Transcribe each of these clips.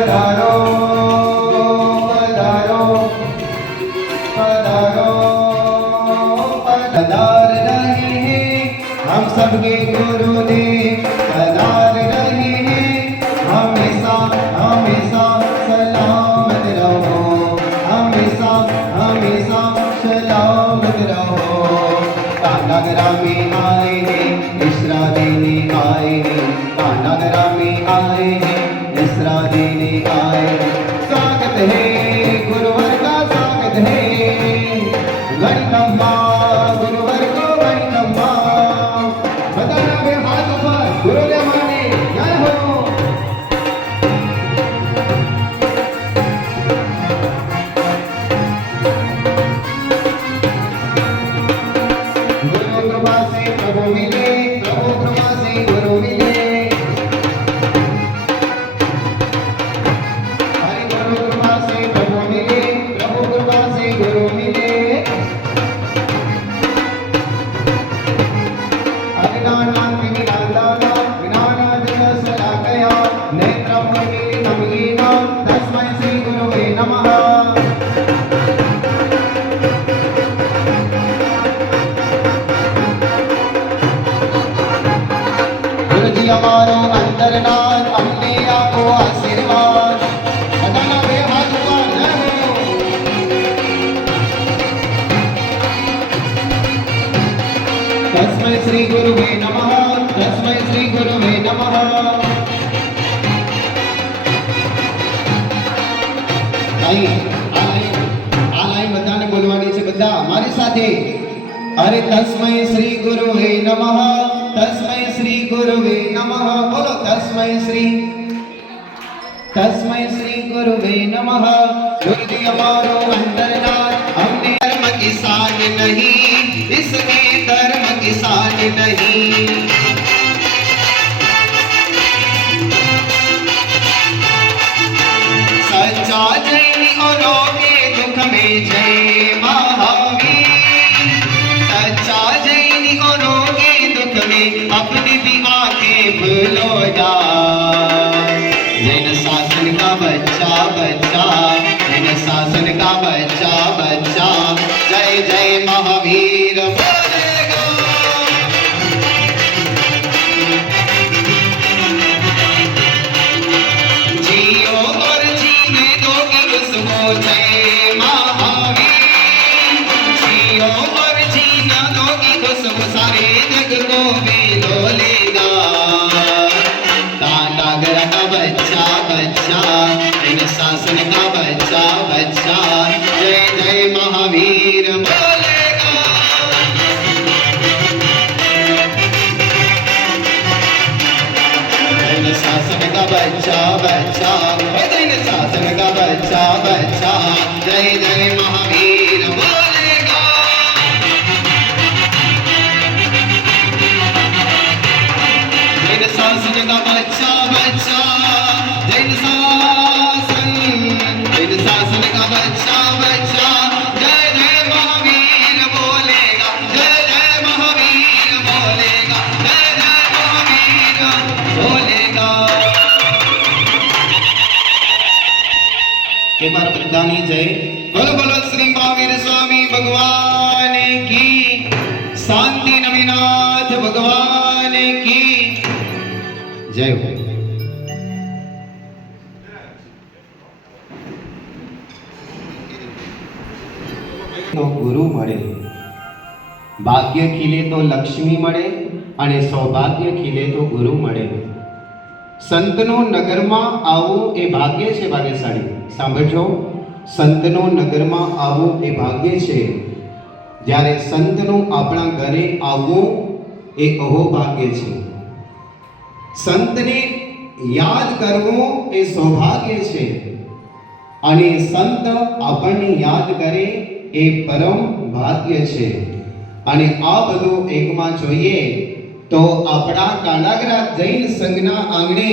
पधारो पधारो पधारो पधार रहे हैं हम सबके गुरुदेव पधार रहे हैं हमेशा हमेशा सलामत रहो हमेशा हमेशा सलामत रहो कानागरा में आए हैं इसरा देने आए हैं कानागरा में आए हैं इसरा देने आए हैं स्वागत है गुरुवर का स्वागत है गणितम्मा गुरुवर को गणितम्मा बताना वे हाथ ऊपर गुरुदेव माने जय हो गुरु कृपा से प्रभु मिले प्रभु कृपा से गुरु मिले हरि गुरु कृपा से प्रभु मिले प्रभु कृपा से गुरु मिले अज्ञानांति विनादाना विनानादिन सलाकया नेत्रं मीलितं येन तस्मै श्री गुरुवे नमः गुरुजी हमारो अंतरनाथ हमने आपको आशीर्वाद बताना वे हाथ ऊपर जय हो तस्मै श्री गुरुवे नमः तस्मै श्री गुरुवे नमः આ લાઈન બધાને બોલવાની છે બધા મારી સાથે અરે તસ્मै શ્રી ગુરુવે નમઃ तस्मै श्री गुरुवे नमः बोलो तस्मै श्री गुरुवे नमः गुरुजी हमारो अंतरनाथ हमने धर्म की साथ नहीं इसमें धर्म की साथ नहीं सच्चा जैन औरों के दुख में जय महावीर सच्चा जैन औरों के दुख में अपनी भी आंखें भूलो जा जैन शासन का बच्चा बच्चा जैन शासन का बच्चा बच्चा जय जय महावीर बोलेगा जियो और जीने दो उसको जय महावीर जियो और जीना दोगी उसको सारे जग को भी डोलेगा कानागरा का बच्चा बच्चा इन शासन का बच्चा बच्चा जय जय महावीर बोलेगा इन शासन का बच्चा बच्चा इन शासन का बच्चा बच्चा जय जय महावीर बोलेगा जैन शासन का बच्चा बच्चा जैन शासन का बच्चा बच्चा जय जय महावीर बोलेगा जय जय महावीर बोलेगा जय जय महावीर बोलेगा एक बार बधानी जय बोलो बोलो श्री महावीर स्वामी भगवान की शांति नवीनाथ भगवान की जय हो तो गुरु मळे भाग्य खिले तो लक्ष्मी मळे અને સૌભાગ્ય ખીલે તો ગુરુ મળે સંતનો નગરમાં આવવું એ ભાગ્ય છે ભાગ્યશાળી સાંભળજો સંતનો નગરમાં આવવું એ ભાગ્ય છે જ્યારે સંતનું આપણા ઘરે આવવું એ અહોભાગ્ય છે સંતને યાદ કરવું એ સૌભાગ્ય છે અને સંત આપણને યાદ કરે એ પરમ ભાગ્ય છે અને આ બધું એકમાં જોઈએ તો આપણા કાનાગરા જૈન સંઘના આંગણે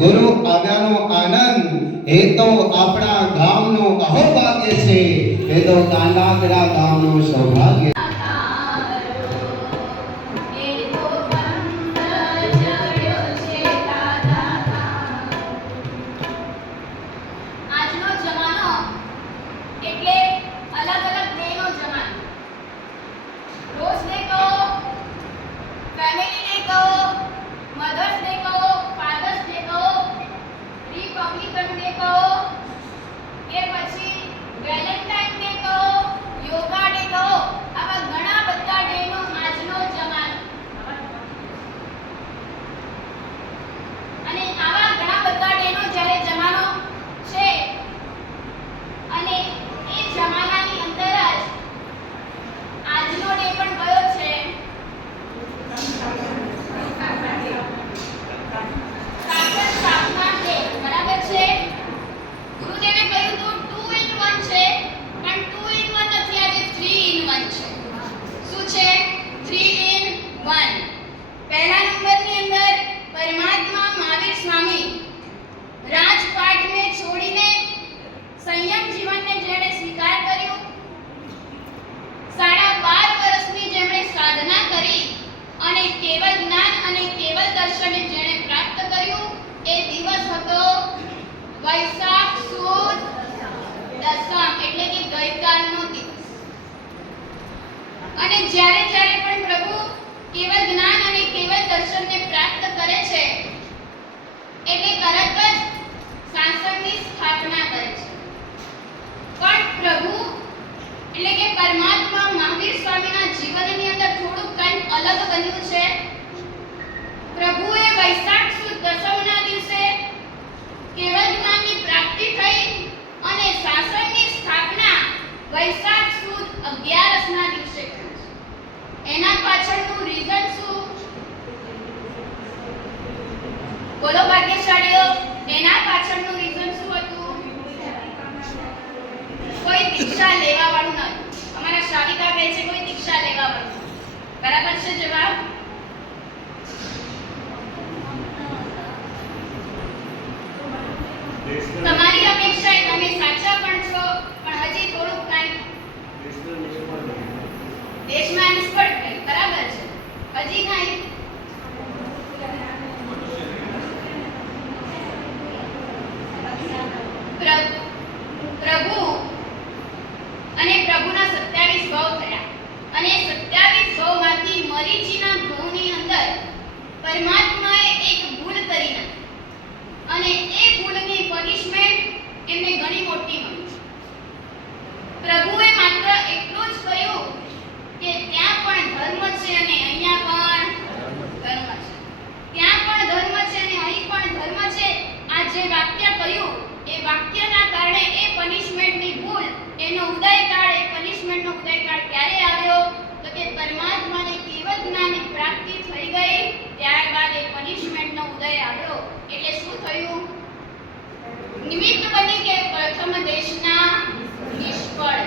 ગુરુ આવ્યાનો આનંદ એ તો આપણા ગામનો અહોભાગ્ય છે એ તો કાનાગરા ગામનો સૌભાગ્ય કેવલ જ્ઞાન અને કેવલ દર્શનને જેણે પ્રાપ્ત કર્યું એ દિવસ હતો વૈશાખ સુદ દસમ, એટલે કે ગઈકાલનો દિવસ. અને જ્યારે જ્યારે પણ પ્રભુ કેવલ જ્ઞાન અને કેવલ દર્શનને પ્રાપ્ત કરે છે એટલે તરત જ શાસનની સ્થાપના કરે છે. પણ પ્રભુ એટલે કે પરમાત્મા મહાવીર સ્વામીના જીવનની અંદર થોડુંક કંઈક અલગ બન્યું છે. પ્રભુએ વૈશાખ સુદ દસમના દિવસે કેવલ જ્ઞાનની પ્રાપ્તિ થઈ અને શાસનની સ્થાપના વૈશાખ સુદ 11ના દિવસે કરી છે. એના પાછળનું રીઝન શું? બોલો ભાગ્યશાળીઓ, એના પાછળનું રીઝન શું હતું? કોઈ દીક્ષા લેવા વાળું નહોતું. અમારા શાવિકા કહે છે કોઈ દીક્ષા લેવા વાળું. બરાબર છે જવાબ? તમારી અપેક્ષા એ તમે સાચા પણ છો, પણ હજી થોડુંક કંઈક દેશમાં નિષ્ફળ ગઈ. બરાબર છે, હજી કંઈક પ્રભુ અને પ્રભુના 27 ભાવ થયા અને 27 ભાવમાંથી મરીચીના ભાવની અંદર પરમાત્માએ એક ભૂલ કરી નાખી અને એ ભૂલની પનિશમેન્ટ એમને ઘણી મોટી મળી. પ્રભુએ માત્ર એટલું જ કહ્યું કે ત્યાં પણ ધર્મ છે અને અહીંયા પણ ધર્મ છે. ત્યાં પણ ધર્મ છે અને અહીં પણ ધર્મ છે. આ જે વાક્ય કહ્યું એ વાક્યના કારણે એ પનિશમેન્ટની ભૂલ, એનો ઉદયકાળ, એ પનિશમેન્ટનો ઉદયકાળ ક્યારે આવ્યો? તો કે પરમાત્માને કેવલ જ્ઞાનની પ્રાપ્તિ થઈ ગઈ, ત્યારબાદ એ પનિશમેન્ટનો ઉદય આવ્યો. એટલે શું થયું? નિમિત્ત બની કે પ્રથમ દેશના નિષ્ફળ.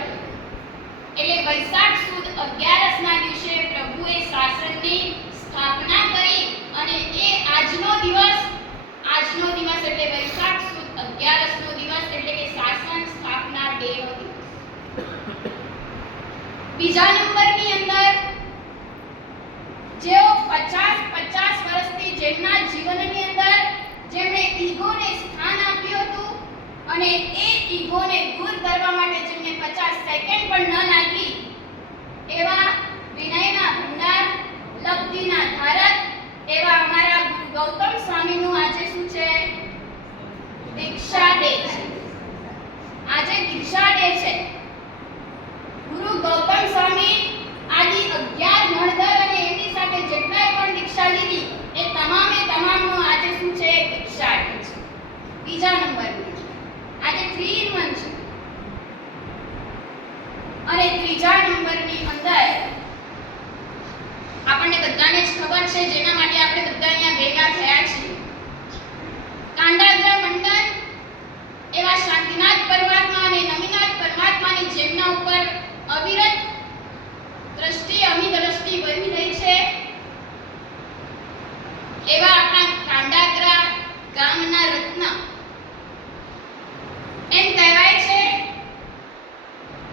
એટલે વૈશાખ સુદ 11ના દિવસે પ્રભુએ શાસનની સ્થાપના કરી અને એ આજનો દિવસ એટલે વૈશાખ સુદ 11નો દિવસ, એટલે કે શાસન સ્થાપના ડેનો દિવસ. બીજા નંબરની અંદર જેઓ 50 વર્ષથી જેમના જીવનની અંદર જેમણે ઈગોને સ્થાન આપ્યું હતું અને એ ઈગોને દૂર કરવા માટે જેમને 50 સેકન્ડ પણ ન લાગી એવા વિનયના ભંડાર, લબ્ધિના ધારક એવા અમારા ગુરુ ગૌતમ સ્વામીનું આજે શું છે? દીક્ષા ડે છે. આજે દીક્ષા ડે છે. ગુરુ ગૌતમ સ્વામી આદિ 11 નણધર અને એમની સાથે જેટલાએ પણ દીક્ષા લીધી એ તમામે તમામનો આજે શું છે? દીક્ષા ડે છે. બીજા નંબરની આજે 3 in 1 છે. અને ત્રીજા નંબરની અંદર આપણને બધાને જ ખબર છે, જેના માટે આપણે બધા અહીંયા ભેગા થયા છીએ. કાંડાગ્ર મંડન એવા શાંતિનાથ પરમાત્મા અને નમીનાથ પરમાત્માની જેમના ઉપર અવિરત દ્રષ્ટિ, અમી દ્રષ્ટિ વહી રહી છે, એવા આપણા કાંડાગ્રા ગામના રત્ન. એમ કહેવાય છે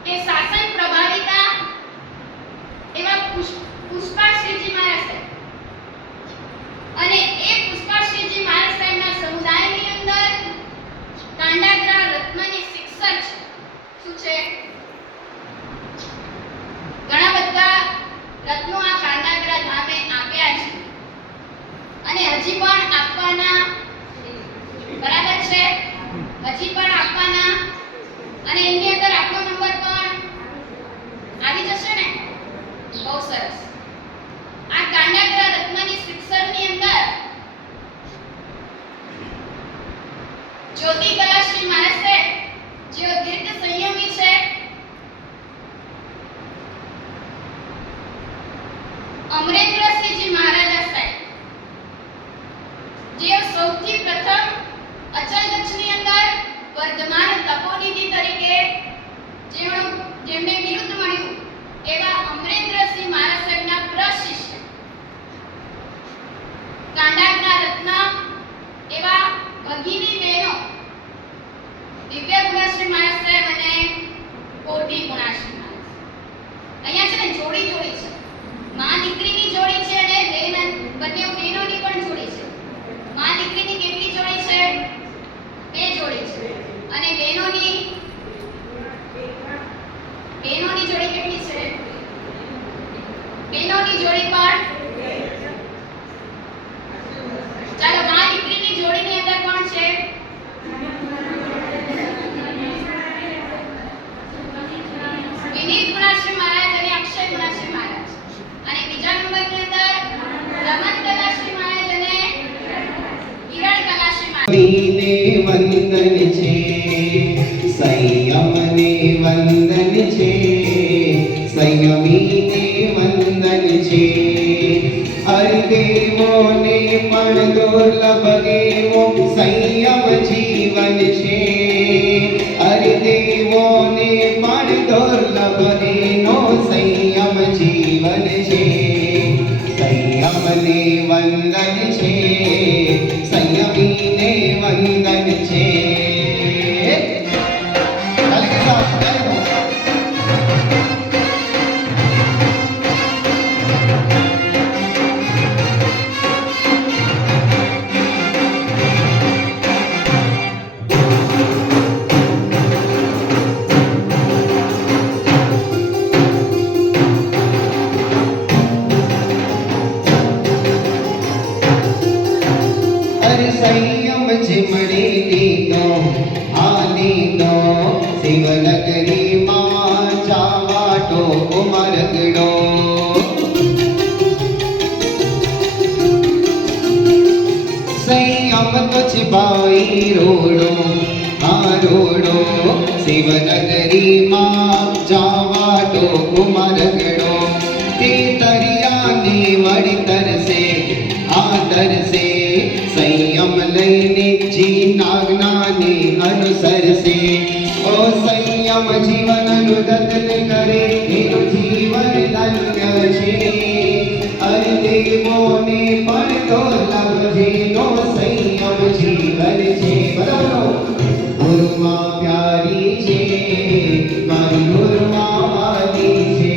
કે શાસન પ્રભાવિતા એવા પુષ્પાશ્રીજી મહારાજ સાહેબ, અને એ પુષ્પાશ્રીજી મહારાજ સાહેબના સમુદાયની અંદર કાંડાગ્રા રત્નની શિક્ષક છે. શું છે? ઘણા બધા રત્નો આ કાંડાગ્રા ધામે આપ્યા છે અને હજી પણ આપવાના. બરાબર છે, હજી પણ આપવાના. અને એની અંદર આપણો નંબર પણ આવી જશે ને? બહુ સરસ. આ કાંડાગ્રા રત્નની શિક્ષણની અંદર જ્યોતિ કલાશ્રી મહારાજ સાહેબ જેઓ દીર્ઘ સંયમી છે, અમરેન્દ્રસિંહજી મહારાજા સાહેબ જેઓ સૌથી પ્રથમ અચલગચ્છની અંદર વર્ધમાન તપોનિધિ તરીકે જેમને બિરુદ મળ્યું એવા અમરેન્દ્રસિંહ મહારાજ સાહેબના પ્રશિષ્ય કાંડાગ્રા રત્ન એવા ભગીની બહેનો દિવ્ય ગુણાશ્રી મહારાજ સાહેબ અને કોટી ગુણાશ્રી મહારાજ. અહીંયા છે ને જોડી છે, માં દીકરીની જોડી છે અને બહેન બંને બહેનોની પણ જોડી છે. માં દીકરીની કેટલી જોડી છે? 2 જોડી છે. અને બહેનોની જોડી કેટલી છે? બહેનોની જોડી પણ. ચાલો માં દીકરીની જોડીની અંદર કોણ છે? વિનીત ગુણાશ્રી મહારાજ અને અક્ષય ગુણાશ્રી મહારાજ. અને બીજા નંબરની અંદર રમન કલાશ્રી મહારાજ અને કિરણ કલાશ્રી મહારાજ. ને વંદન છે, સંયમને વંદન છે, સંયમીને વંદન છે. અર્દેવોને પણ દુર્લભ એવો સંયમ જીવન છે. અર્દેવોને પણ દુર્લભ એનો સંયમ જીવન છે. સંયમને વંદન છે, સંયમીને વંદન છે. તાલી કે સાથ ગાઓ. સંયમ જે મળે લીધો આ લીધો શિવનગરીમાં જાવાટો ઉમરગડો. સંયમ તો છિપાઈ રોડો આ રોડો શિવનગરીમાં જાવાટો ઉમરગડો. તે તરિયાને વળી તરસે આ તરસે સંયમ લઈને જીનાજ્ઞાને અનુસરશે. ઓ સંયમ જીવનનું જતન કરે એનું જીવન ધન્ય છે. અર્દેવોને પણ દુર્લભ જેનો સંયમ જીવન છે. બરાબર. ગુરુમાં પ્યારી છે, મારી ગુરુમાં વાલી છે.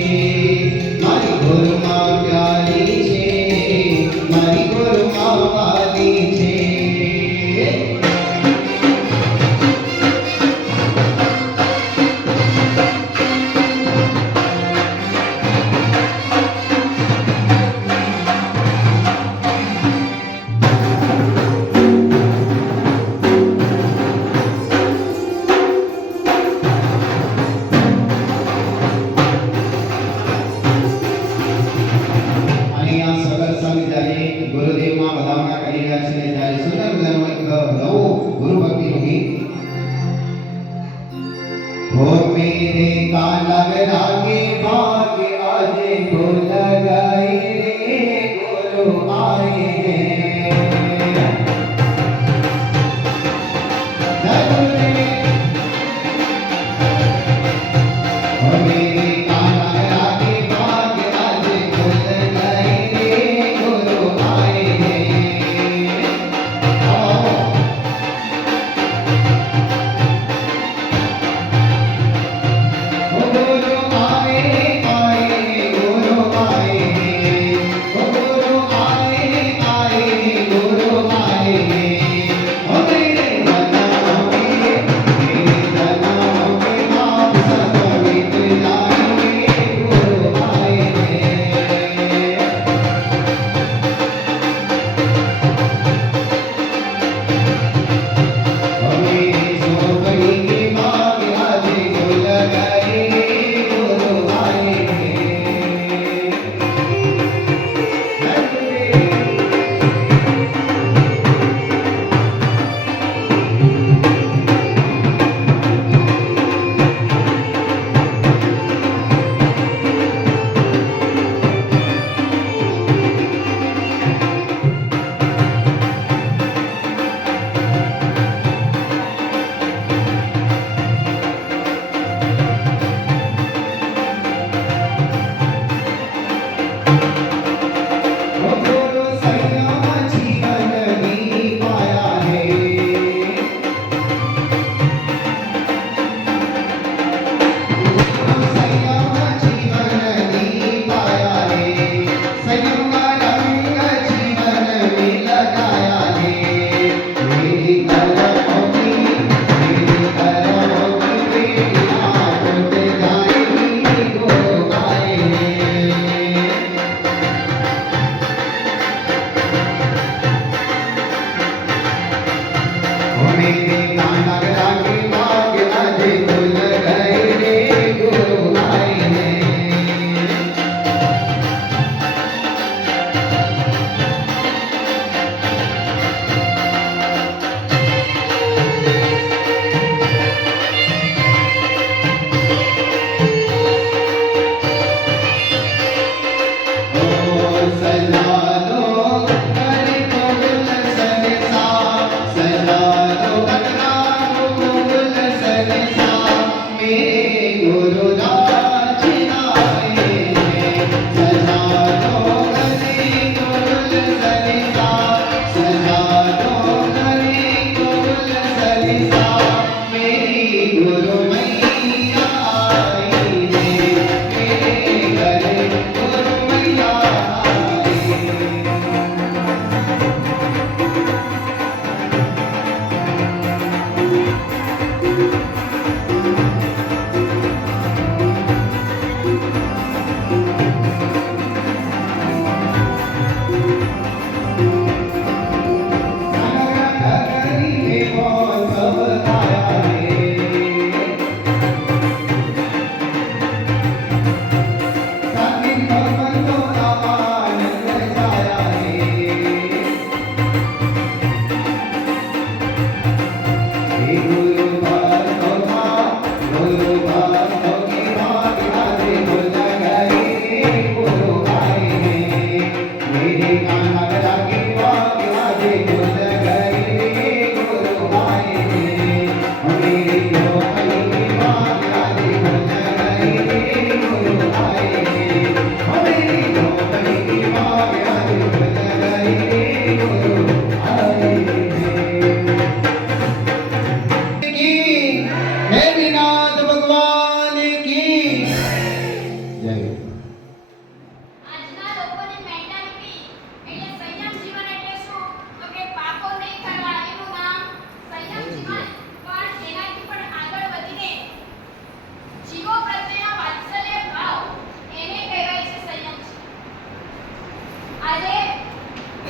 આજે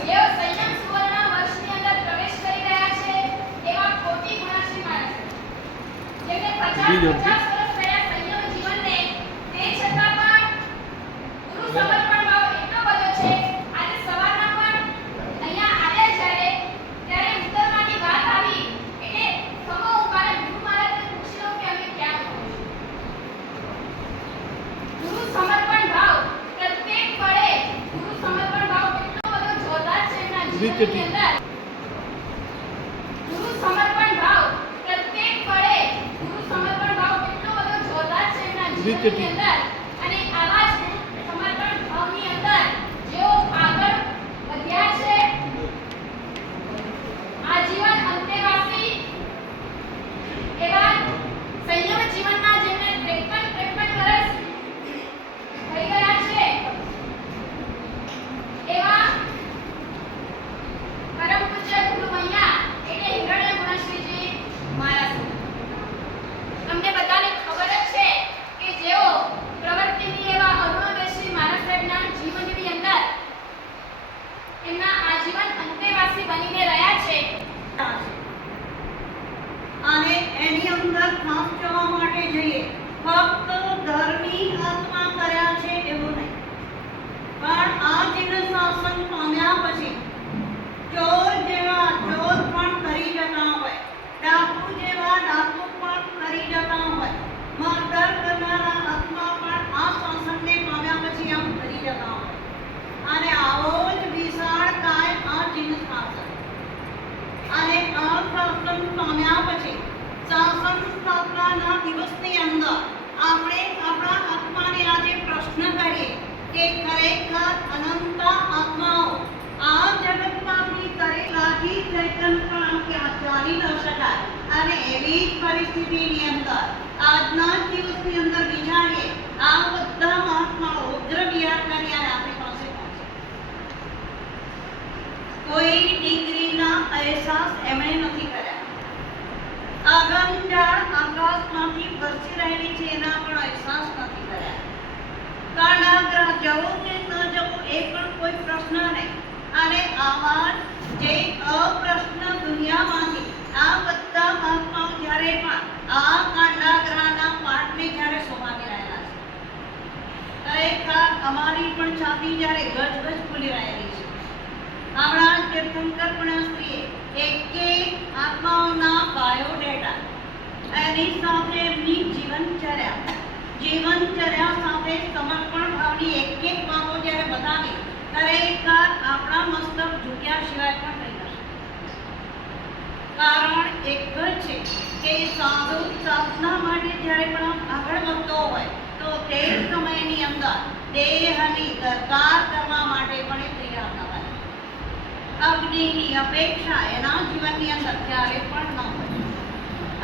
જેઓ સંયમ સુવર્ણ વર્ષની અંદર પ્રવેશ કરી રહ્યા છે એવા કોટી ગુણાશ્રી માણસ જેમને 50 વર્ષ થયા સંયમ જીવનને તે છતાં પણ ગુરુ સમર્પણ ભાવ એટલો બધો છે. આજે સવારના પણ અહીંયા આવ્યા ત્યારે ઉત્તરમાંની વાત આવી એટલે ખમો હું મારા ગુરુ મહારાજને પૂછી લઉં કે અમે ક્યાં પહોંચ્યું. ગુરુ સમર્પણ ભાવ પ્રત્યેક પળે ગુરુ સમર્પણ ભાવ એટલો બધો જોરદાર છે એમના જીવનની અંદર. ગુરુ સમર્પણ ભાવ પ્રત્યેક પળે ગુરુ સમર્પણ ભાવ એટલો બધો જોરદાર છે એમના જીવનની અંદર. અને આવા જ સમર્પણ ભાવની અંદર જેઓ આગળ વધ્યા છે આજીવન અંતેવાસી એવા સંયમ જીવનના જેમને 53 વર્ષ થઈ ગયા છે એવા પરમ પૂજ્ય ગુરુ મૈયા એટલે હિરણ્ય ગુણશ્રીજી મહારાજ. તમને બધાને ખબર જ છે કે જેઓ પ્રવૃત્તિની એવા અરુણોદયશ્રી મહારાજ સાહેબના જીવનની અંદર એમના આજીવન અંતેવાસી બનીને રહ્યા છે. અને એની અંદર ખાસ જવા માટે જઈએ ફક્ત ધર્મી આત્મા કર્યા છે એવું નહીં, પણ આ જીવન શાસન પામ્યા પછી ચોર જેવા ચોર પણ કરી જતા હોય, ડાકુ જેવા ડાકુ પણ કરી જતા હોય, મર્ડર કરનારા આત્મા પણ આ શાસનને પામ્યા પછી આમ કરી જતા હોય. અને આવો જ વિશાળ કાય આ જીવન શાસન. અને આ શાસન પામ્યા પછી શાસન સ્થાપનાના દિવસની અંદર આપણે આપણા આત્માને આજે પ્રશ્ન કરીએ કે ખરેખર અનંત આત્માઓ આ જગતમાંથી દરેક ચૈતન્ય પણ ક્યાં ચાલી ન શકાય. અને એવી જ પરિસ્થિતિની અંદર આજના જ દિવસની અંદર વિચારીએ આ બધા આત્માઓ ઉગ્ર વિહાર કરી અને આપણી પાસે પહોંચે. કોઈ ડિગ્રીના અહેસાસ એમણે નથી કર્યા. અગમજાળ આકાશમાંથી વરસી રહેલી છે એના પણ અહેસાસ નથી કર્યા. કાળાગ્રહ જવું કે ન જવું એ પણ કોઈ પ્રશ્ન નહીં. અને આવા જે અપ્રશ્ન દુનિયામાંથી આ બધા આત્માઓ જ્યારે પણ આ કાંડાગ્રહના પાઠને જ્યારે સોમાવી રહેલા છે, ખરેખર અમારી પણ છાતી જ્યારે ગજગજ ખુલી રહેલી છે. આપણા તીર્થંકર પુણ્યશ્રીએ એક આત્માઓના બાયોડેટા એની સાથે એમની જીવનચર્યા સાથે સમર્પણ ભાવની એક વાતો જ્યારે બતાવી ખરેખર આપણા મસ્તક ઝૂક્યા સિવાય પણ થઈ જશે. કારણ એક જ છે કે સાધુ સાધના માટે જ્યારે પણ આગળ વધતો હોય તો તે સમયની અંદર દેહની દરકાર કરવા માટે પણ એ તૈયાર ન હોય. અગ્નિની અપેક્ષા એના જીવનની અંદર ક્યારે પણ ન હોય.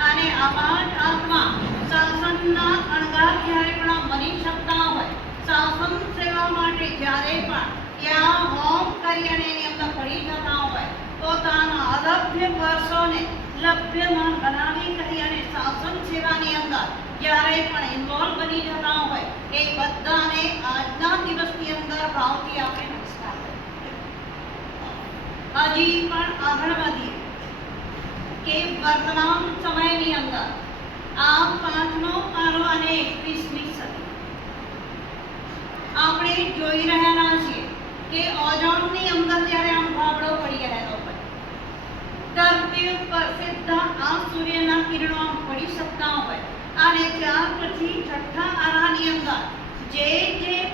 અને આવા જ આત્મા શાસનના અણગાર જ્યારે પણ બની શકતા હોય, શાસન સેવા માટે જ્યારે પણ ત્યાં હોમ કરી અને એની અંદર પડી જતા હોય, પોતાના અલભ્ય વર્ષોને લભ્યમાં બનાવી કરી અને શાસન સેવાની અંદર જ્યારે પણ ઇન્વોલ્વ બની જતા હોય એ બધાને આજના દિવસની અંદર ભાવથી આપણે નમસ્કાર કરીએ. હજી પણ આગળ વધીએ કે વર્તમાન સમયની અંદર આ 5મો પારો અને 21મી સદી આપણે જોઈ રહેલા છીએ કે ઓઝોનની અંદર જ્યારે આમ ગાબડો પડી રહેલો હોય, ધરતી ઉપર સીધા આ સૂર્યના કિરણો આમ પડી શકતા હોય, અને ત્યાર પછી છઠ્ઠા આરાની અંદર જે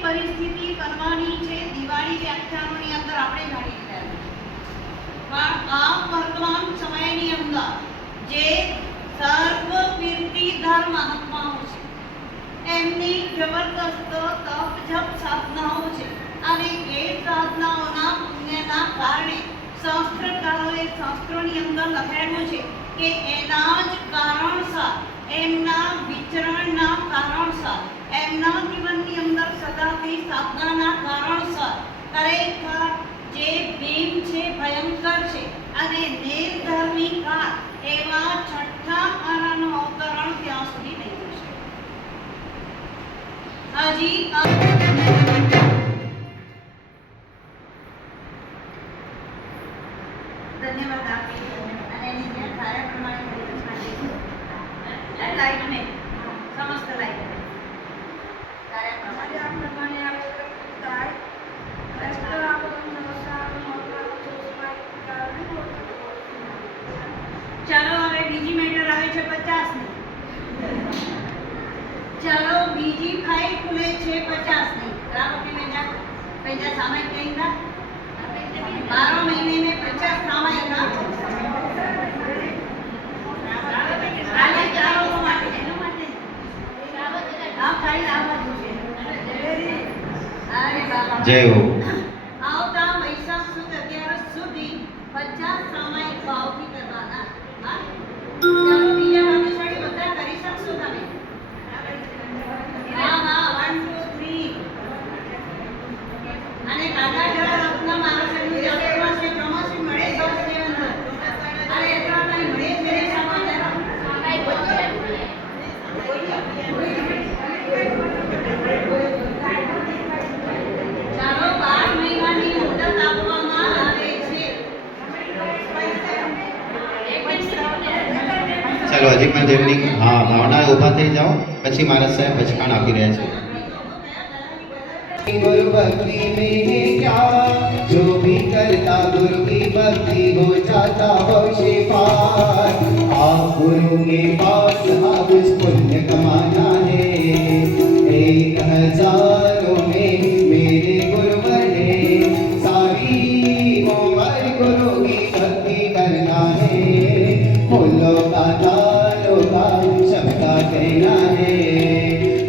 પરિસ્થિતિ બનવાની છે દિવાળી વ્યાખ્યાનોની અંદર આપણે જાણી રહ્યા છીએ. પણ આ વર્તમાન સમયની અંદર જે સર્વવિધિધર મહાત્માઓ છે એમની જબરદસ્ત તપ જપ સાધનાઓ છે. અને એ સાધનાઓના પુણ્યના કારણે શાસ્ત્રકારોએ શાસ્ત્રોની અંદર લખેલું છે કે એના જ કારણસર એમના વિચરણના કારણસર એમના જીવનની અંદર સદાથી સાધનાના કારણસર ખરેખર જે ભીમ છે ભયંકર છે અને નિર્ધર્મિકા એવા છઠ્ઠા આરાનું અવતરણ ત્યાં સુધી નહીં થશે. હજી महीना 12 महीने में 50 काम आएगा आने चारों માટે આ ખાલી આવા જોઈએ અરે બાબા જય હો. આવતા વૈશાખ સુદ 11 સુધી 50 સામાયિક ભાવથી કરવાના હા ચાલો બીજા ભાગ્યશાળી બધા કરી શકશો તમે હા હા 1 2 3 અને કાકા જરા રત્ન માણસની જાતમાં છે ચોમાસી મળે સૌને અંદર અને એટલા નહીં મળે મેરે સામાન ચાલો 12 મહિનાની મુદત આપવામાં આવે છે ચાલો હજી પણ જેમની હા ભાવના ઊભા થઈ જાઓ પછી મહારાજ સાહેબ બચકાણ આપી રહ્યા છે. गुरु भक्ति में है क्या जो भी करता गुरु की भक्ति हो जाता हो पार. आप गुरु के पास अब उस पुण्य कमाना है 1000 में मेरे गुरु बने सारी उम्र गुरु की भक्ति करना है फूलों का तारों का सबका कहना है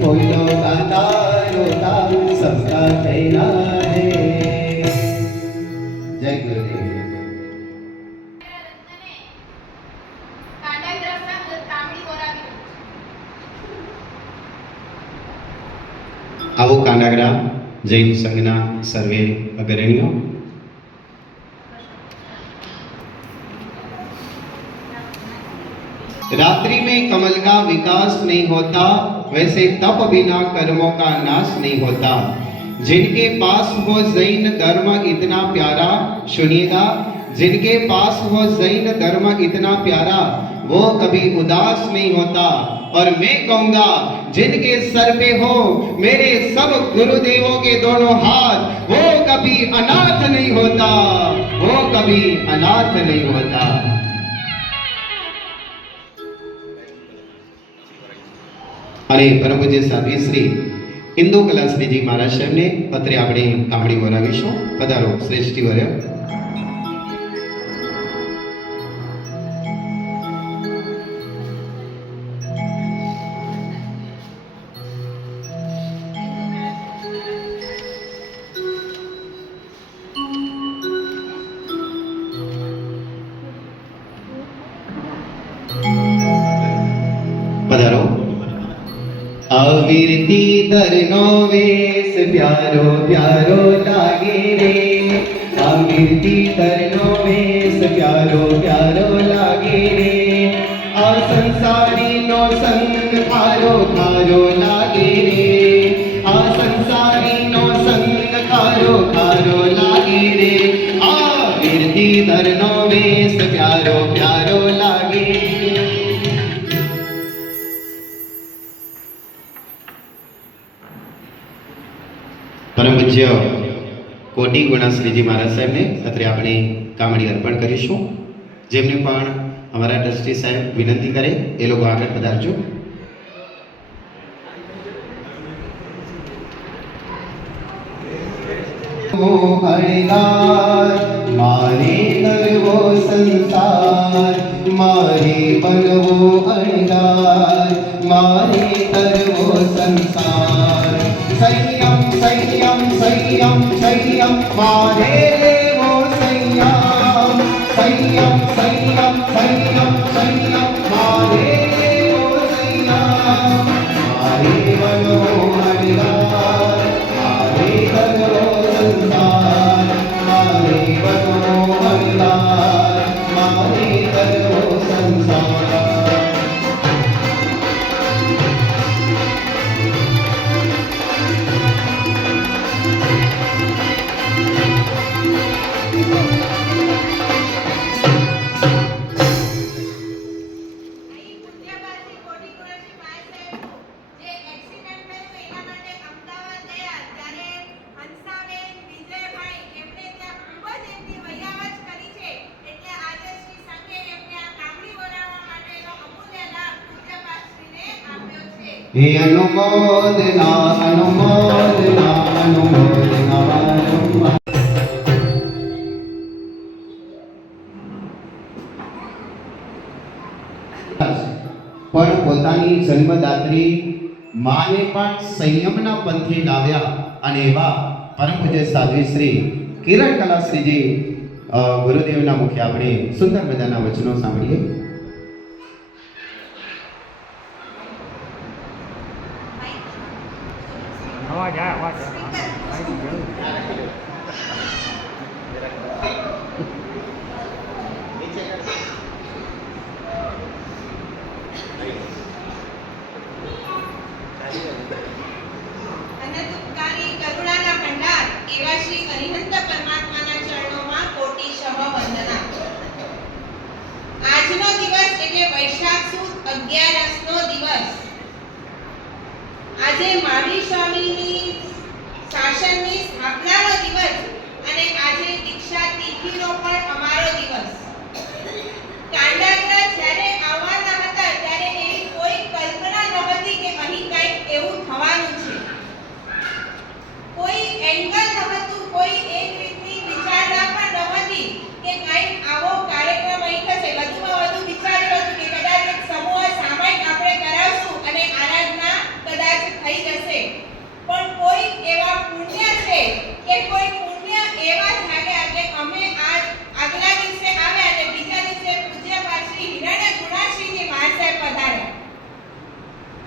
फूलों का तारों का सबका कहना है. जय गुरुदेव. રત્નને કાંડાગ્રસ્ત તાંબડી ઓરાવી આવો કાનાગરા જૈન સંઘના સર્વે અગ્રણીઓ रात्रि में कमल का विकास नहीं होता वैसे तप बिना कर्मों का नाश नहीं होता. जिनके पास हो जैन धर्म इतना प्यारा सुनिएगा जिनके पास हो जैन धर्म इतना प्यारा वो कभी उदास नहीं होता. और मैं कहूंगा जिनके सर पे हो मेरे सब गुरुदेवों के दोनों हाथ वो कभी अनाथ नहीं होता वो कभी अनाथ नहीं होता. અને પરમ પૂજ્ય સાધ્વી શ્રી ઇન્દુ કલાશ્રીજી મહારાજ સાહેબને અત્રે આપણે કામડી બોલાવીશું. પધારો શ્રેષ્ઠીવર્ય. પધારો. अविरती धरनो वेश प्यारो प्यारो लागे रे अविरती धरनो वेश प्यारो प्यारो लागे रे आ संसारी नो संग खारो खारो लागे रे आ संसारी नो संग खारो खारो लागे रे अविरती धरनो वेश प्यारो प्यारो लागे रे. પરમ પૂજ્ય કોટી ગુણાશ્રીજી મહારાજ સાહેબને અત્રે આપણે કામડી અર્પણ કરીશું. જેમને પણ અમારા ટ્રસ્ટી સાહેબ વિનંતી કરે એ લોકો આગળ પધારજો. મારે કરવો સંસાર મારે બનવો અણગાર મારે કરવો સંસાર સંયમ સંયમ સંયમ સંયમ મારે લેવો સંયમ સંયમ સંયમ સંયમ સંયમ મારે લેવો સંયમ મારે બનવો અણગાર મારે કરવો સંસાર મારે બનવો અણગાર મારે કરવો સંસાર. અહીં પૂજ્યપાદશ્રી કોટી ગુણાશ્રી મહારાજ સાહેબ જે એક્સિડન્ટ થયું એના માટે અમદાવાદ ગયા ત્યારે હંસાબેન વિજયભાઈ એમણે ત્યાં ખૂબ જ એમની વૈયાવચ કરી છે એટલે આજે શ્રી સંઘે એમને આ કામડી બોલાવવા માટેનો અમૂલ્ય લાભ પૂજ્યપાદશ્રીને આપ્યો છે. हे अनुमोदना अनुमोदना अनुमोदना अनुमोदना. પણ પોતાની જન્મદાત્રી માને પણ સંયમના પંથે લાવ્યા અને એવા પરમ પૂજ્ય સાધ્વી શ્રી કિરણ કલાશ્રીજી ગુરુદેવના મુખે આપણે સુંદર મજાના વચનો સાંભળીએ. અનંતકારી કરુણાના ભંડાર એવા શ્રી અરિહંત પરમાત્માના ચરણોમાં કોટિશઃ વંદના. આજનો દિવસ એટલે વૈશાખ સુદ 11 નો દિવસ. આજે મહાવીર સ્વામીની શાસનની સ્થાપનાનો દિવસ અને આજે દીક્ષા તિથિનો પણ અમારો દિવસ. કાંડાગરા જ્યારે આવવાના હતા ત્યારે એવી કોઈ કલ્પના નહોતી કે અહીં કંઈક એવું થવાનું છે. કોઈ એંગલ નહોતું, કોઈ એક રીતની વિચારણા પણ નહોતી કે કંઈક આવો કાર્યક્રમ અહીં થશે. વધુમાં વધુ વિચાર્યું હતું કે કદાચ એક સમૂહ સામયિક આપણે કરાવશું અને આરાધના કદાચ થઈ જશે. પણ કોઈ એવા પુણ્ય છે કે કોઈ પુણ્ય એવા જાગ્યા કે અમે આજ આગલા દિવસે આવ્યા અને બીજા દિવસે પૂજ્ય પાશ્રી હિરણ્ય ગુણાશ્રીજી મહાસાહેબ પધાર્યા.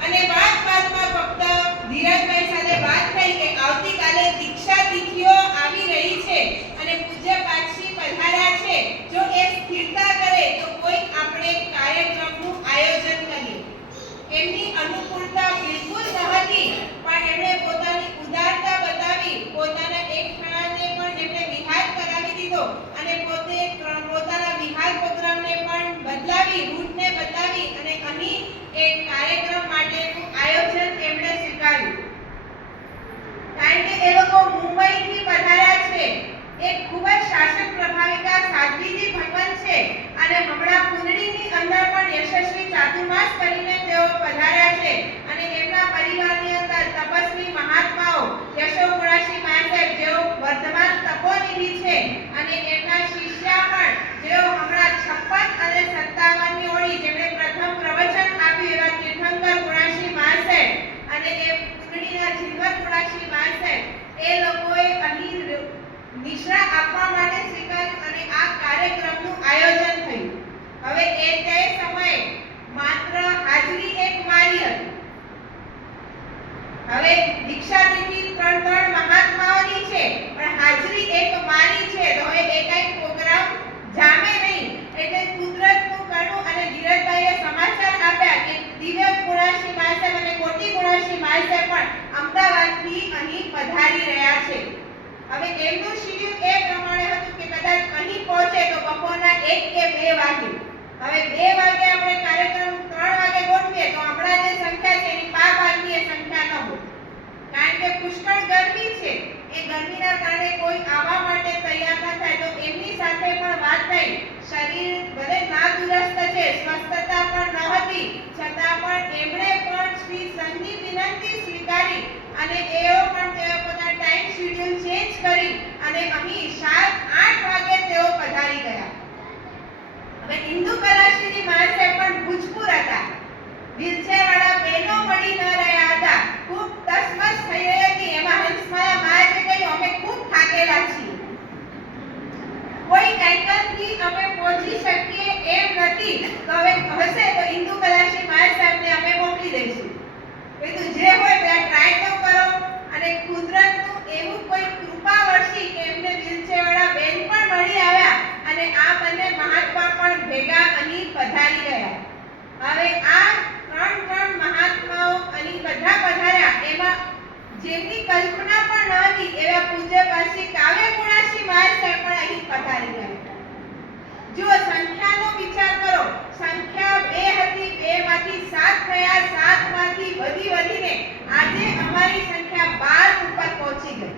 અને વાતમાં ફક્ત ધીરજભાઈ સાથે વાત થઈ કે આવતીકાલે દીક્ષા તિથિઓ આવી રહી છે અને પૂજ્ય પાશ્રી પધાર્યા છે. જો એ સ્થિરતા કરે તો કોઈ આપણે કાર્યક્રમનું આયોજન કરીએ. એમની અનુકૂળતા બિલકુલ નહોતી, પણ એમણે પોતાની ઉદારતા બતાવી, પોતાના એક ક્ષણને પણ એમણે વિહાર કરાવી દીધો અને પોતે પોતાના વિહાર પ્રોગ્રામને પણ બદલાવી, રૂટને બદલાવી અને અહીં એક કાર્યક્રમ માટેનું આયોજન એમણે સ્વીકાર્યું. કારણ કે એ લોકો મુંબઈથી પધાર્યા છે. એક ખૂબ જ શાસક પ્રભાવિકા સાધ્વીજી ભગવાન છે અને હમણાં પુનડીની અંદર પણ યશસ્વી ચાતુર્માસ કરીને તેઓ પધાર્યા છે અને એમના પરિવારની અંદર તપસ્વી મહાત્માઓ યશો ગુણાશ્રી મહાસાહેબ જેઓ વર્ધમાન તપોનિધિ છે અને એમના શિષ્યા પણ જેઓ હમણાં 56 અને 57 ની ઓળી જેમણે પ્રથમ પ્રવચન આપ્યું એવા તીર્થંકર ગુણાશ્રી મહાસાહેબ અને એ પુનડીના જીવન ગુણાશ્રી મહાસાહેબ એ લોકોએ અહીં નિશ્રા આપવા માટે સ્વીકાર્યું અને આ કાર્યક્રમનું આયોજન થયું. હવે તે સમયે માત્ર હાજરી એક મારી હતી. હવે દીક્ષા તિથિ 3 મહાત્માઓની છે પણ હાજરી એક મારી છે. તો હવે એ કઈ પ્રોગ્રામ જામે નહીં. એટલે કુદરતનું કરુણ અને ધીરજભાઈએ સમાચાર આપ્યા કે દિવ્ય ગુણાશ્રી મહાસાહેબ અને કોટી ગુણાશ્રી મહાસાહેબ પણ અમદાવાદથી અહીં પધારી રહ્યા છે. હવે એમનું શેડ્યુલ એ પ્રમાણે હતું કે કદાચ અહીં પહોંચે તો બપોરના 1 કે 2 વાગે. હવે 2 વાગે આપણે કાર્યક્રમ 3 વાગે ગોઠવીએ તો હમણાં જે સંખ્યા છે એની પાભાગની સંખ્યા ન હોય. કારણ કે પુષ્કળ ગરમી છે. એ ગરમીના કારણે કોઈ આવવા માટે તૈયાર ન થાય. તો એમની સાથે પણ વાત થઈ. શરીર ભલે નાદુરસ્ત છે, સ્વસ્થતા પણ નહોતી, છતાં પણ એમણે પણ શ્રી સંઘની વિનંતી સ્વીકારી અને તેઓ પોતાના ટાઈમ શેડ્યુલ ચેન્જ કરી અને અહીં 7-8 વાગે તેઓ પધારી ગયા. હવે હિન્દુ કલાશ્રીજી મહાસાહેબ પણ ભૂજપુર હતા. વ્હીલચેર વાળા બહેનો મળી ન રહ્યા હતા. ખૂબ તસમસ થઈ રહી હતી. એમાં હંસમાલા મહારાજે કહ્યું અમે ખૂબ થાકેલા છીએ. કોઈ એંગલથી અમે પહોંચી શકીએ એમ નથી. તો હવે હશે તો હિન્દુ કલાશ્રી મહાસાહેબને અમે મોકલી દઈશું. બધું જે હોય તે ટ્રાય તો કરો. અને કુદરતનું એવું કોઈ કૃપા વર્ષી કે એમને વ્હીલચેર વાળા બેન પણ મળી આવ્યા અને આ બંને મહાત્મા પણ ભેગા અહીં પધારી ગયા. હવે આ 3 મહાત્માઓ અહીં બધા પધાર્યા. એમાં જેમની કલ્પના પણ નહોતી એવા પૂજ્ય પાશ્રી કાવ્ય ગુણાશ્રી મહાસાહેબ પણ અહીં પધારી ગયા. જો સંખ્યાનો વિચાર કરો, સંખ્યા 2 હતી, 2 માંથી 7 થયા, 7 માંથી વધીને આજે અમારી સંખ્યા 12 ઉપર પહોંચી ગઈ.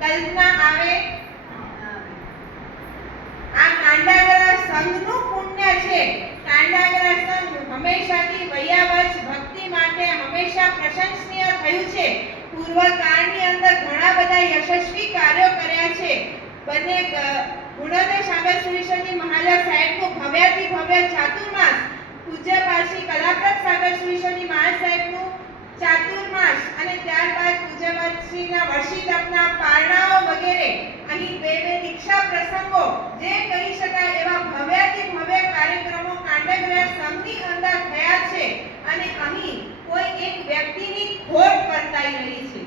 કલ્પના આવે. આ કાંડાગરા સંઘનું પુણ્ય છે. કાંડાગરા સંઘ હંમેશાથી વૈયાવચ ભક્તિ માટે હંમેશા પ્રશંસનીય થયું છે. પૂર્વકાળની અંદર ઘણા બધા યશસ્વી કાર્યો કર્યા છે. બંને ગુણોદય સાગર સુરેશ્વરજી મહારાજ સાહેબનું ભવ્યાતિ ભવ્ય ચાતુર્માસ પૂજ્ય પારસી કલાપ્રદ સાગર શ્રીશોની મહારાજ સાહેબનું ચાતુર્માસ અને ત્યારબાદ પૂજ્ય પારસીના વર્ષી તપના પારણાઓ વગેરે અહીં બે દીક્ષા પ્રસંગો જે કહી શકાય એવા ભવ્યાતિ ભવ્ય કાર્યક્રમો કાંડાગરા સંઘની અંદર થયા છે અને અહીં કોઈ એક વ્યક્તિની ખોટ વર્તાઈ રહી છે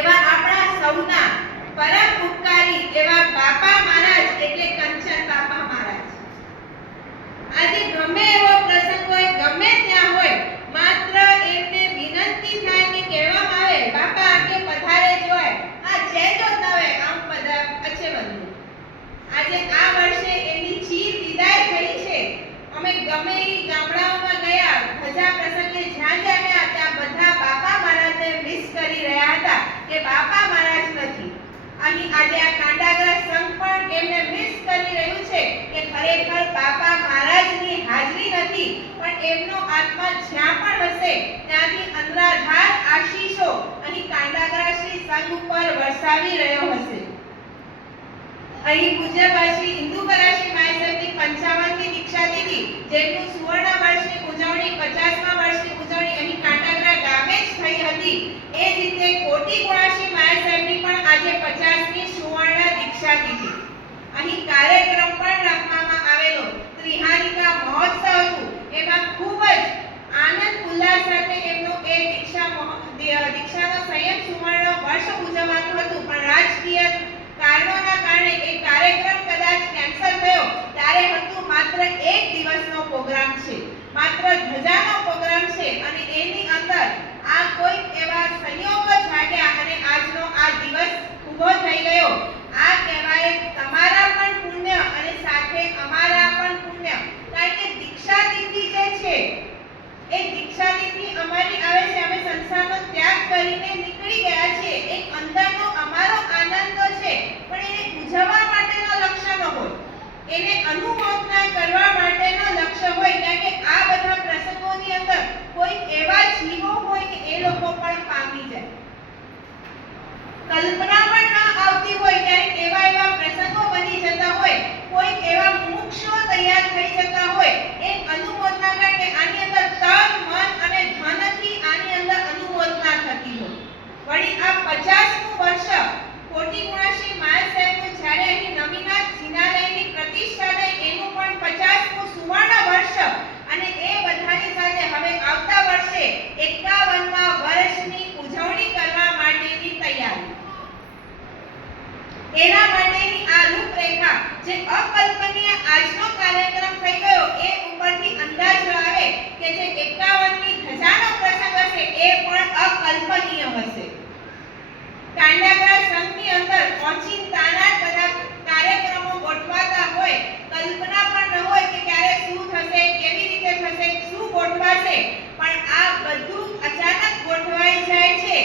એવા આપણા સૌના પરમ ઉપકારી એવા બાપા મહારાજ એટલે કંચન બાપા મહારાજ આજે ગમે એવો પ્રસંગ હોય ગમે ત્યાં હોય માત્ર એમને વિનંતી થાય કે કહેવામાં આવે બાપા આકે પધારે જોય આ છે જો તવે આમ પધાર અચે બધું આજે આ વર્ષે એની ચીર વિદાય થઈ છે અમે ગમે એ ગામડાઓમાં ગયા ધજા પ્રસંગે જ્યાં જ્યાં ગયા ત્યાં બધા બાપા મહારાજને મિસ કરી રહ્યા હતા કે બાપા મહારાજ નથી અહીં આજે આ કાંડાગરા સંઘ પણ એમને મિસ કરી રહ્યું છે કે ખરેખર બાપા મહારાજની હાજરી નથી પણ એમનો આત્મા જ્યાં પણ હશે ત્યાંથી અંતરાધાર આશીષો અહીં કાંડાગરા શ્રી સંઘ ઉપર વરસાવી રહ્યો હશે અહીં પૂજ્ય પારસી હિન્દુ પરાશી માય સાહેબની 55મી દીક્ષા તિથિ જેમનું સુવર્ણ વર્ષની ઉજવણી 50મા વર્ષની ઉજવણી અહીં કાંડાગરા ગામે જ થઈ હતી એ જ રીતે કોટી ગુણાશી માય સાહેબની પણ આજે 50મી સુવર્ણ દીક્ષા તિથિ અહીં કાર્યક્રમ પણ રાખવામાં આવેલો ત્રિહારિકા મહોત્સવ હતું એમાં ખૂબ જ આનંદ ઉલ્લાસ સાથે એમનો એ દીક્ષાનો સંયમ સુવર્ણ વર્ષ ઉજવવાનું હતું પણ રાજકીય કારણોના કારણે એ કાર્યક્રમ કદાચ કેન્સલ થયો ત્યારે હતું માત્ર એક દિવસનો પ્રોગ્રામ છે માત્ર ધજાનો પ્રોગ્રામ છે અને એની અંદર આ કોઈ એવા સંયોગો જાગ્યા અને આજનો આ દિવસ ઊભો થઈ ગયો આ કહેવાય તમારા પણ પુણ્ય અને સાથે અમારા પણ પુણ્ય કારણ કે દીક્ષા તિથિ જે છે એ દીક્ષા તિથિ અમારી આવે છે અમે સંસારનો ત્યાગ કરીને નીકળી ગયા છીએ એક અંદરનો અમારો આનંદ તો છે પણ એને ઉજવવા માટેનો લક્ષ્ય ન હોય એને અનુમોદના કરવા માટેનો લક્ષ્ય હોય કારણ કે આ બધા પ્રસંગોની અંદર કોઈ એવા જીવો હોય કે એ લોકો પણ પામી જાય કલ્પના પણ ન આવતી હોય ક્યારેક એવા પ્રસંગો બની જતા હોય કોઈ એવા મુક્ષો તૈયાર થઈ જતા હોય એ અનુમોદના કારણ કે આની અંદર તન મન અને ધનથી આની અંદર અનુમોદના થતી હોય વળી આ 50મું વર્ષ કોટી ગુણાશ્રી માય સાહેબનું જ્યારે અહીં નમીનાથ જિનાલયની પ્રતિષ્ઠા થઈ એનું પણ 50મું સુવર્ણ વર્ષ અને એ બધાની સાથે હવે આવતા વર્ષે 51મા વર્ષની ઉજવણી કરવા માટેની તૈયારી એના માટેની આ રૂપરેખા જે અકલ્પનીય આજનો કાર્યક્રમ થઈ ગયો એ ઉપરથી અંદાજ આવે કે જે 51મી ધજાનો પ્રસંગ હશે એ પણ અકલ્પનીય હશે કાંડાગરા સંઘની અંદર ઓચિંતાના બધા કાર્યક્રમો ગોઠવાતા હોય કલ્પના પણ ન હોય કે ક્યારે શું થશે કેવી રીતે થશે શું ગોઠવાશે પણ આ બધું અચાનક ગોઠવાઈ જાય છે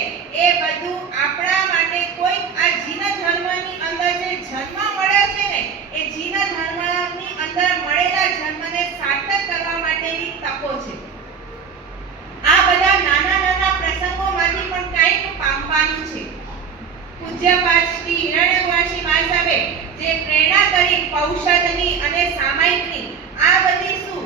એ બધું આપણા માટે કોઈ આ જીન ધર્મની અંદર જે જન્મ મળ્યો છે ને એ જીન ધર્મની અંદર મળેલા જન્મને સાર્થક કરવા માટેની તકો છે આ બધા નાના નાના પ્રસંગોમાંથી પણ કંઈક પામવાનું છે પૂજ્ય પારસી હિરણ્યવાસી મા સાહેબે જે પ્રેરણા કરી પૌષદની અને સામાયિકની આ બધી શું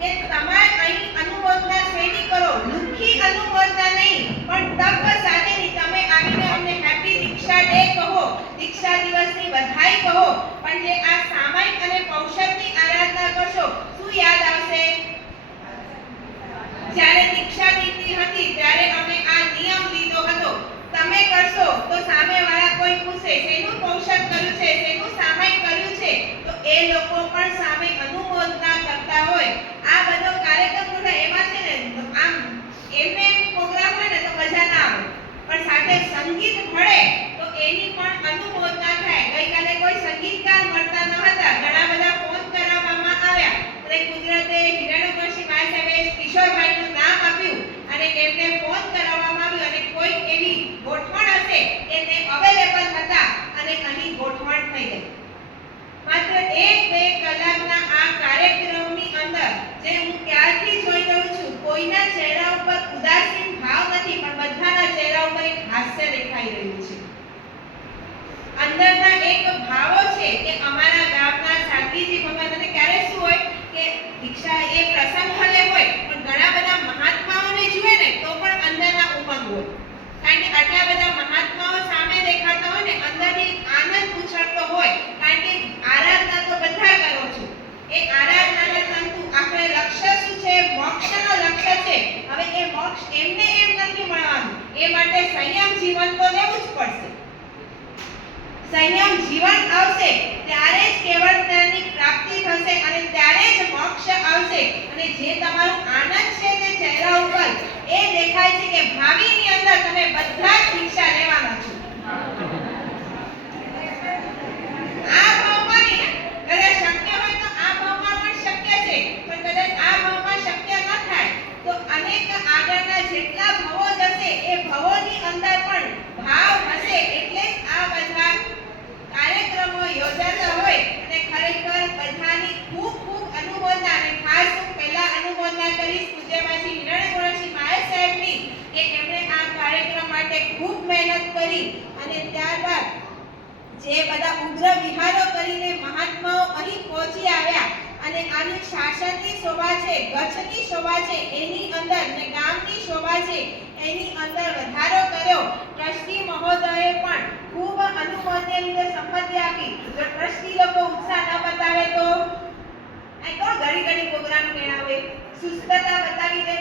કે તમે અહીં અનુમોદના શેની કરો લુખી અનુમોદના નહીં પણ તપ સાથેની તમે આવીને અમને હેપી દીક્ષા ડે કહો દીક્ષા દિવસની વધાઈ કહો પણ જે આ સામાયિક અને પૌષદની આરાધના કરશો શું યાદ આવશે જ્યારે દીક્ષા તિથિ હતી ત્યારે અમે આ નિયમ લીધો હતો તમે કરશો તો સામેવાળા કોઈ પૂછે શેનું પૌષદ કર્યું છે શેનું સામાયિક કર્યું છે તો એ લોકો પણ સામે અનુમોદના કરતા હોય આ બધો કાર્યક્રમ થાય એમાં છે ને આમ એમને પ્રોગ્રામ હોય ને તો મજા ના આવે પણ સાથે સંગીત મળે તો એની પણ અનુમોદના થાય ગઈકાલે કોઈ સંગીતકાર મળતા ન હતા ઘણા બધા ફોન કરાવવામાં આવ્યા અને કુદરતે હિરણ્યવાસી મા સાહેબે કિશોરભાઈનું નામ આપ્યું અને એમને ફોન કરાવવામાં આવ્યો અને કોઈ એવી ગોઠવણ હશે એને અવેલેબલ હતા અને અહીં ગોઠવણ થઈ ગઈ માત્ર 1-2 કલાકના આ કાર્યક્રમની અંદર જે હું ક્યારથી જોઈ રહ્યો છું કોઈના ચહેરા ઉપર ઉદાસીન ભાવ નથી પણ બધાના ચહેરા ઉપર એક હાસ્ય દેખાઈ રહ્યું છે જાણે આટલા બધા મહાત્માઓ સામે દેખાતા હોય ને અંદરથી આનંદ ઉછળતો હોય, કારણ કે આરાધના તો બધા કરો છો. એ આરાધનાના તંતુ આપણે લક્ષ્ય શું છે? મોક્ષનો લક્ષ્ય છે. હવે એ મોક્ષ એમને એમ નથી મળવાનું. એ માટે સંયમ જીવન તો લેવું જ પડશે. સંયમ જીવન આવશે ત્યારે જ કેવળ જ્ઞાનની પ્રાપ્તિ થશે અને ત્યારે જ મોક્ષ આવશે. અને જે તમારો આનંદ છે તે ચહેરા ઉપર એ દેખાય છે કે ભાવિની અંદર તમે બધા જ દીક્ષા લેવાના છો. આ ભાવમાં નહીં, કદાચ શક્ય હોય તો આ ભાવમાં પણ શક્ય છે, પણ કદાચ આ ભાવમાં શક્ય ન થાય તો અનેક આગળના જેટલા ભવો જશે એ ભવોની અંદર પણ ભાવ હશે. એટલે જ આ બધા કાર્યક્રમો યોજાતા હોય અને ખરેખર બધાની ખૂબ ખૂબ અનુમોદના. અને ખાસ હું પહેલા અનુમોદના કરીશ પૂજ્યમાંથી નિર્ણયગુણસિંહ માયર સાહેબની કે એમણે આ કાર્યક્રમ માટે ખૂબ મહેનત કરી અને ત્યારબાદ જે બધા ઉગ્ર વિહારો કરીને મહાત્માઓ અહીં પહોંચી આવ્યા અને આની શાસનની શોભા છે, ગચ્છની શોભા છે, એની અંદર ને ગામની શોભા છે એની અંદર વધારો કર્યો. ટ્રસ્ટી મહોદયે પણ ખૂબ અનુમોદનીય રીતે સંમતિ આપી. જો ટ્રસ્ટી લોકો ઉત્સાહ ન બતાવે તો આ કોણ ઘડી ઘડી પ્રોગ્રામ કરાવે, સુસ્તતા બતાવી દે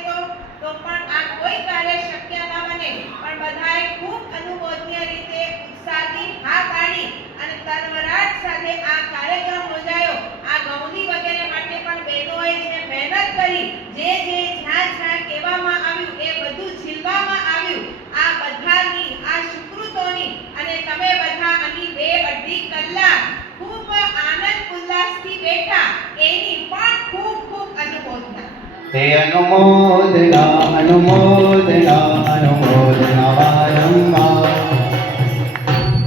તો પણ આ કોઈ કાર્ય શક્ય ન બને. પણ બધાએ ખૂબ અનુમોદનીય રીતે ઉત્સાહથી હા પાડી અને તનવરાટ સાથે આ કાર્યક્રમ યોજાયો. આ ગૌની વગેરે માટે પણ બહેનોએ જે મહેનત કરી, જે જ્યાં જ્યાં કહેવામાં આવ્યું એ બધું ઝીલવામાં આવ્યું. આ બધાની, આ સુકૃતોની અને તમે બધા અહીં 2-2.5 કલાક ખૂબ આનંદ ઉલ્લાસથી બેઠા એની પણ ખૂબ ખૂબ અનુમોદના. તે અનુમોદના અનુમોદના અનુમોદના વારંવાર.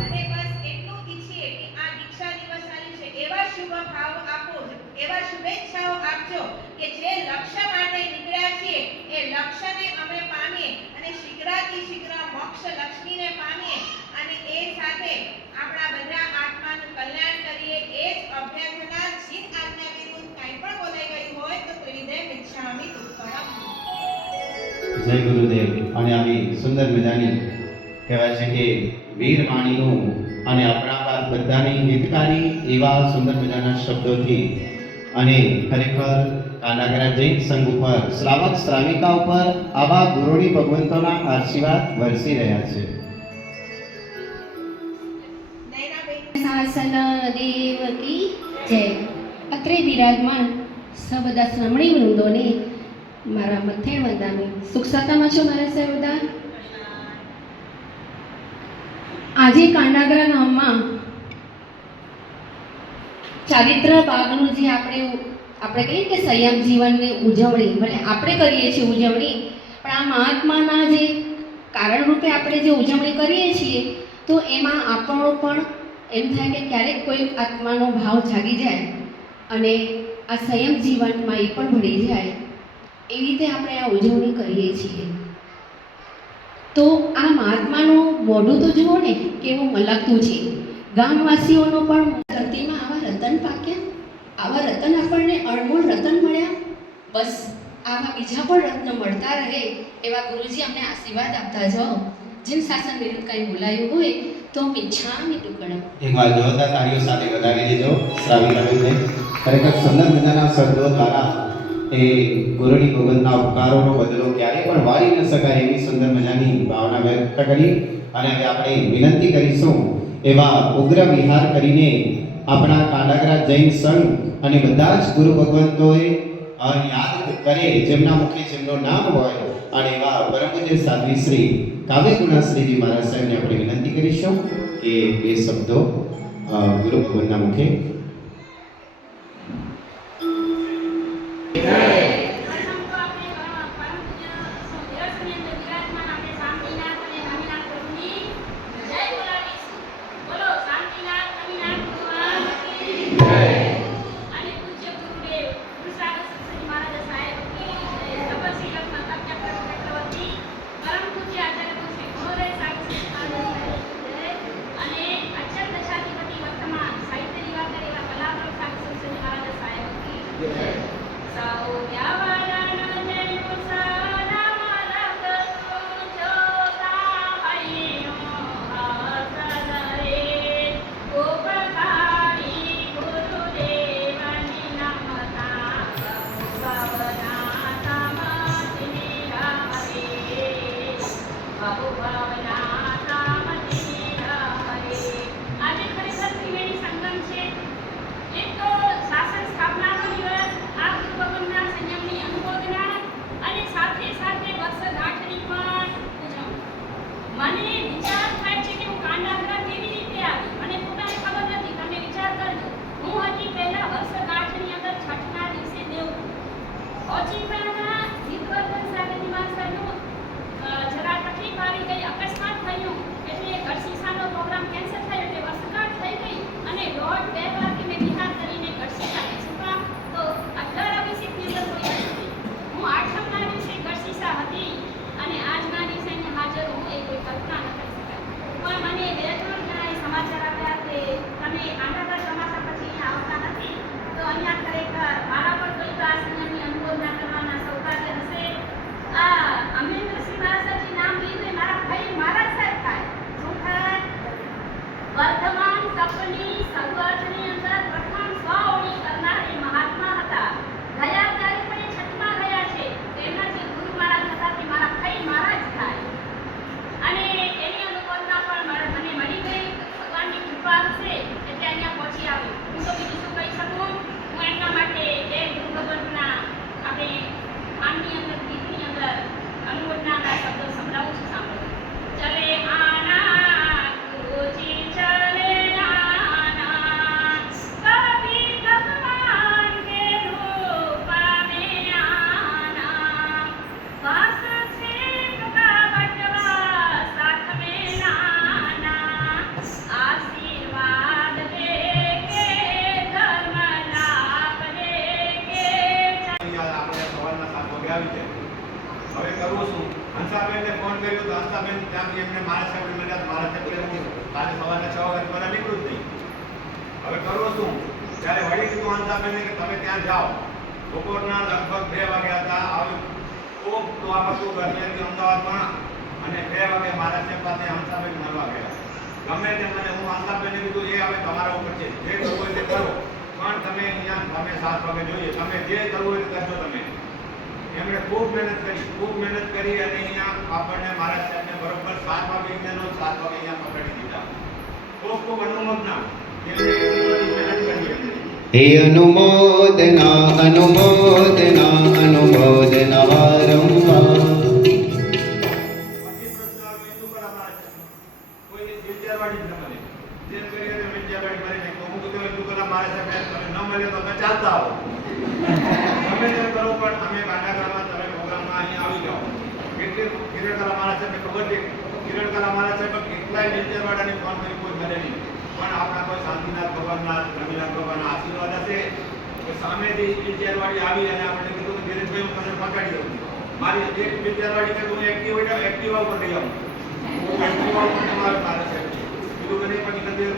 અને બસ એટલું ઈચ્છીએ કે આ દીક્ષા દિવસ આવ્યું છે એવા શુભ ભાવ આપો, એવા શુભેચ્છાઓ આપજો કે જે લક્ષ્ય માટે નીકળ્યા છીએ એ લક્ષ્યને અમે પામીએ અને શીઘ્રાતિ શીઘ્ર મોક્ષ લક્ષ્મીને પામીએ અને એ સાથે આપણા બધા આત્માનું કલ્યાણ કરીએ. એ જ અભ્યર્થના. જીત આજ્ઞા વિરુદ્ધ કંઈ પણ બોલાઈ ગયું હોય તો ત્રિવિધે મિચ્છામિ દુક્કડમ. જય ગુરુદેવ. અને આવી સુંદર મજાની કહેવાય છે કે વીર વાણીનું અને આપણા બધાની હિતકારી એવા સુંદર મજાના શબ્દોથી અને ખરેખર કાનાગરા જૈન સંઘ ઉપર શ્રાવક શ્રાવિકા ઉપર આવા ગુરુની ભગવંતોના આશીર્વાદ વરસી રહ્યા છે. નૈનાબેન શાસન દેવ કી જય. અત્રે બિરાજમાન બધા શ્રમણી વૃંદોને મારા મથે વંદામી. સુખ સત્તામાં છો મારા સાહેબ બધા? આજે કાંડાગરા ગામમાં ચારિત્ર બાગનું જે આપણે કહીએ કે સંયમ જીવનની ઉજવણી, ભલે આપણે કરીએ છીએ ઉજવણી, પણ આ મહાત્માના જે કારણરૂપે આપણે જે ઉજવણી કરીએ છીએ તો એમાં આપણો પણ એમ થાય કે ક્યારેક કોઈ આત્માનો ભાવ જાગી જાય અને આ સંયમ જીવનમાં એ પણ ભળી જાય. એવી રીતે આપણે આ ઉજવણી કરીએ છીએ. તો આ મહાત્માનું મોઢું તો જુઓ ને કેવું મલકતું છે. ગામવાસીઓનો પણ ધરતીમાં આવા રતન પાક્યા, આવા રતન આપણને અણમોલ રતન મળ્યા. બસ આવા બીજા પણ રત્ન મળતા રહે એવા ગુરુજી અમને આશીર્વાદ આપતા જાઓ. જેમ શાસન વિરુદ્ધ કંઈ બોલાયું હોય તો મિચ્છામિ દુક્કડમ. એકવાર જોરદાર તાળીઓ સાથે વધાવી દેજો શ્રાવિકાબેનને. ખરેખર સુંદર મજાના શબ્દો દ્વારા એ ગુરુની ભગવંતના ઉપકારોનો બદલો ક્યારેય પણ વાળી ન શકાય એવી સુંદર મજાની ભાવના વ્યક્ત કરી. અને હવે આપણે વિનંતી કરીશું એવા ઉગ્ર વિહાર કરીને આપણા કાંડાગરા જૈન સંઘ અને બધા જ ગુરુ ભગવંતોએ યાદ કરે જેમના મુખે જેમનું નામ હોય અને એવા પરમ પૂજ્ય સાધ્વી શ્રી કાવ્ય ગુણાશ્રીજી મહારાજ સાહેબને આપણે વિનંતી કરીશું કે બે શબ્દો ગુરુ ભગવંતના મુખે. અને અચલ દશાધિપતિ વર્તમાન સાહિત્ય દિવાકરે મારા સાહેબ મળ્યા મારા સાહેબ કાલે સવારના 6 વાગે મને નીકળું જ નહીં. હવે કરવો શું? ત્યારે વળી કીધું હંસાબેનને કે તમે ત્યાં જાઓ. બપોરના લગભગ 2 વાગ્યા હતા. આવી ખૂબ તો આ બધું ગરમી હતી અમદાવાદમાં અને 2 વાગે મારા સાહેબ પાસે હંસાબેન મળવા ગયા. ગમે તે મને હું હંસાબેનને કીધું એ હવે તમારા ઉપર છે, જે કરવું હોય તે કરો, પણ તમે અહીંયા તમે 7 વાગે જોઈએ, તમે જે કરવું હોય તે કરજો તમે. એમણે ખૂબ મહેનત કરી અને અહીંયા આપણને મારા સાહેબને બરોબર 7 વાગે અહીંયાનો 7 વાગે અહીંયા પકડી દીધા. ખૂબ ખૂબ અનુમોદના એમણે એટલી બધી મહેનત કરી એમણે. હે અનુમોદના અનુમોદના અનુમોદના વારંવાર. પછી પ્રશ્ન આવે હિન્દુ કલા મારા સાહેબ કોઈ વિદ્યાવાડી જ ન મળે. જેમ કરીએ તો વિદ્યાવાડી મળે નહીં. તો હું કીધું હિન્દુ કલા મારા સાહેબ તમે ન મળે તો તમે ચાલતા આવો. તમે તેમ કરો પણ અમે ગાંડાગામાં તમે પ્રોગ્રામમાં અહીંયા આવી જાઓ. એટલે કિરણકલા મારા સાહેબને ખબર છે. કિરણકલા મારા સાહેબ કેટલાય વિદ્યાવાડાને ફોન કરી કોઈ મળે નહીં. પણ આપણા કોઈ શાંતિનાથ ભગવાનના રવિનાથ ભગવાનના આશીર્વાદ હશે કે સામેથી વિદ્યાવાડી આવી અને આપણે કીધું કે ધીરેશભાઈ હું તમને પકડી દઉં. મારી એક વિદ્યાવાડી કે હું એક્ટિવા ઉપર લઈ આવું. એક્ટિવા ઉપર તમારે મારા સાહેબ કીધું કે નહીં. પછી કદી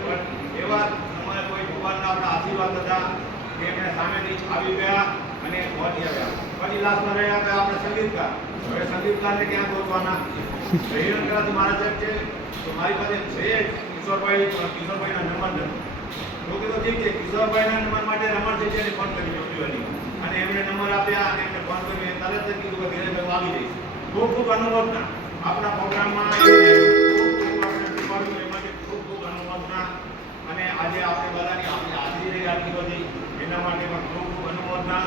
એવા તમારે કોઈ ભગવાનના આપણા આશીર્વાદ હતા કે એમણે સામેથી આવી ગયા અને પહોંચી આવ્યા. પછી લાસ્ટમાં રહ્યા કે આપણે સંગીતકાર. હવે સંગીતકારને ક્યાં પહોંચવાના? હિરણકલાથી મારા સાહેબ છે તો મારી પાસે છે કિશોરભાઈના નંબર નથી. તો કીધું ઠીક છે, કિશોરભાઈના નંબર માટે રમણ છે એને ફોન કરી જોવાની અને એમણે નંબર આપ્યા અને એમને ફોન કરી તરત જ કીધું કે ધીરેજભાઈ આવી જઈશ. ખૂબ ખૂબ અનુમોદના આપણા પ્રોગ્રામમાં ખૂબ અનુમોદના. અને આજે આપણે બધાની આપણી હાજરી રહી આટલી બધી એના માટે પણ ખૂબ ખૂબ અનુમોદના.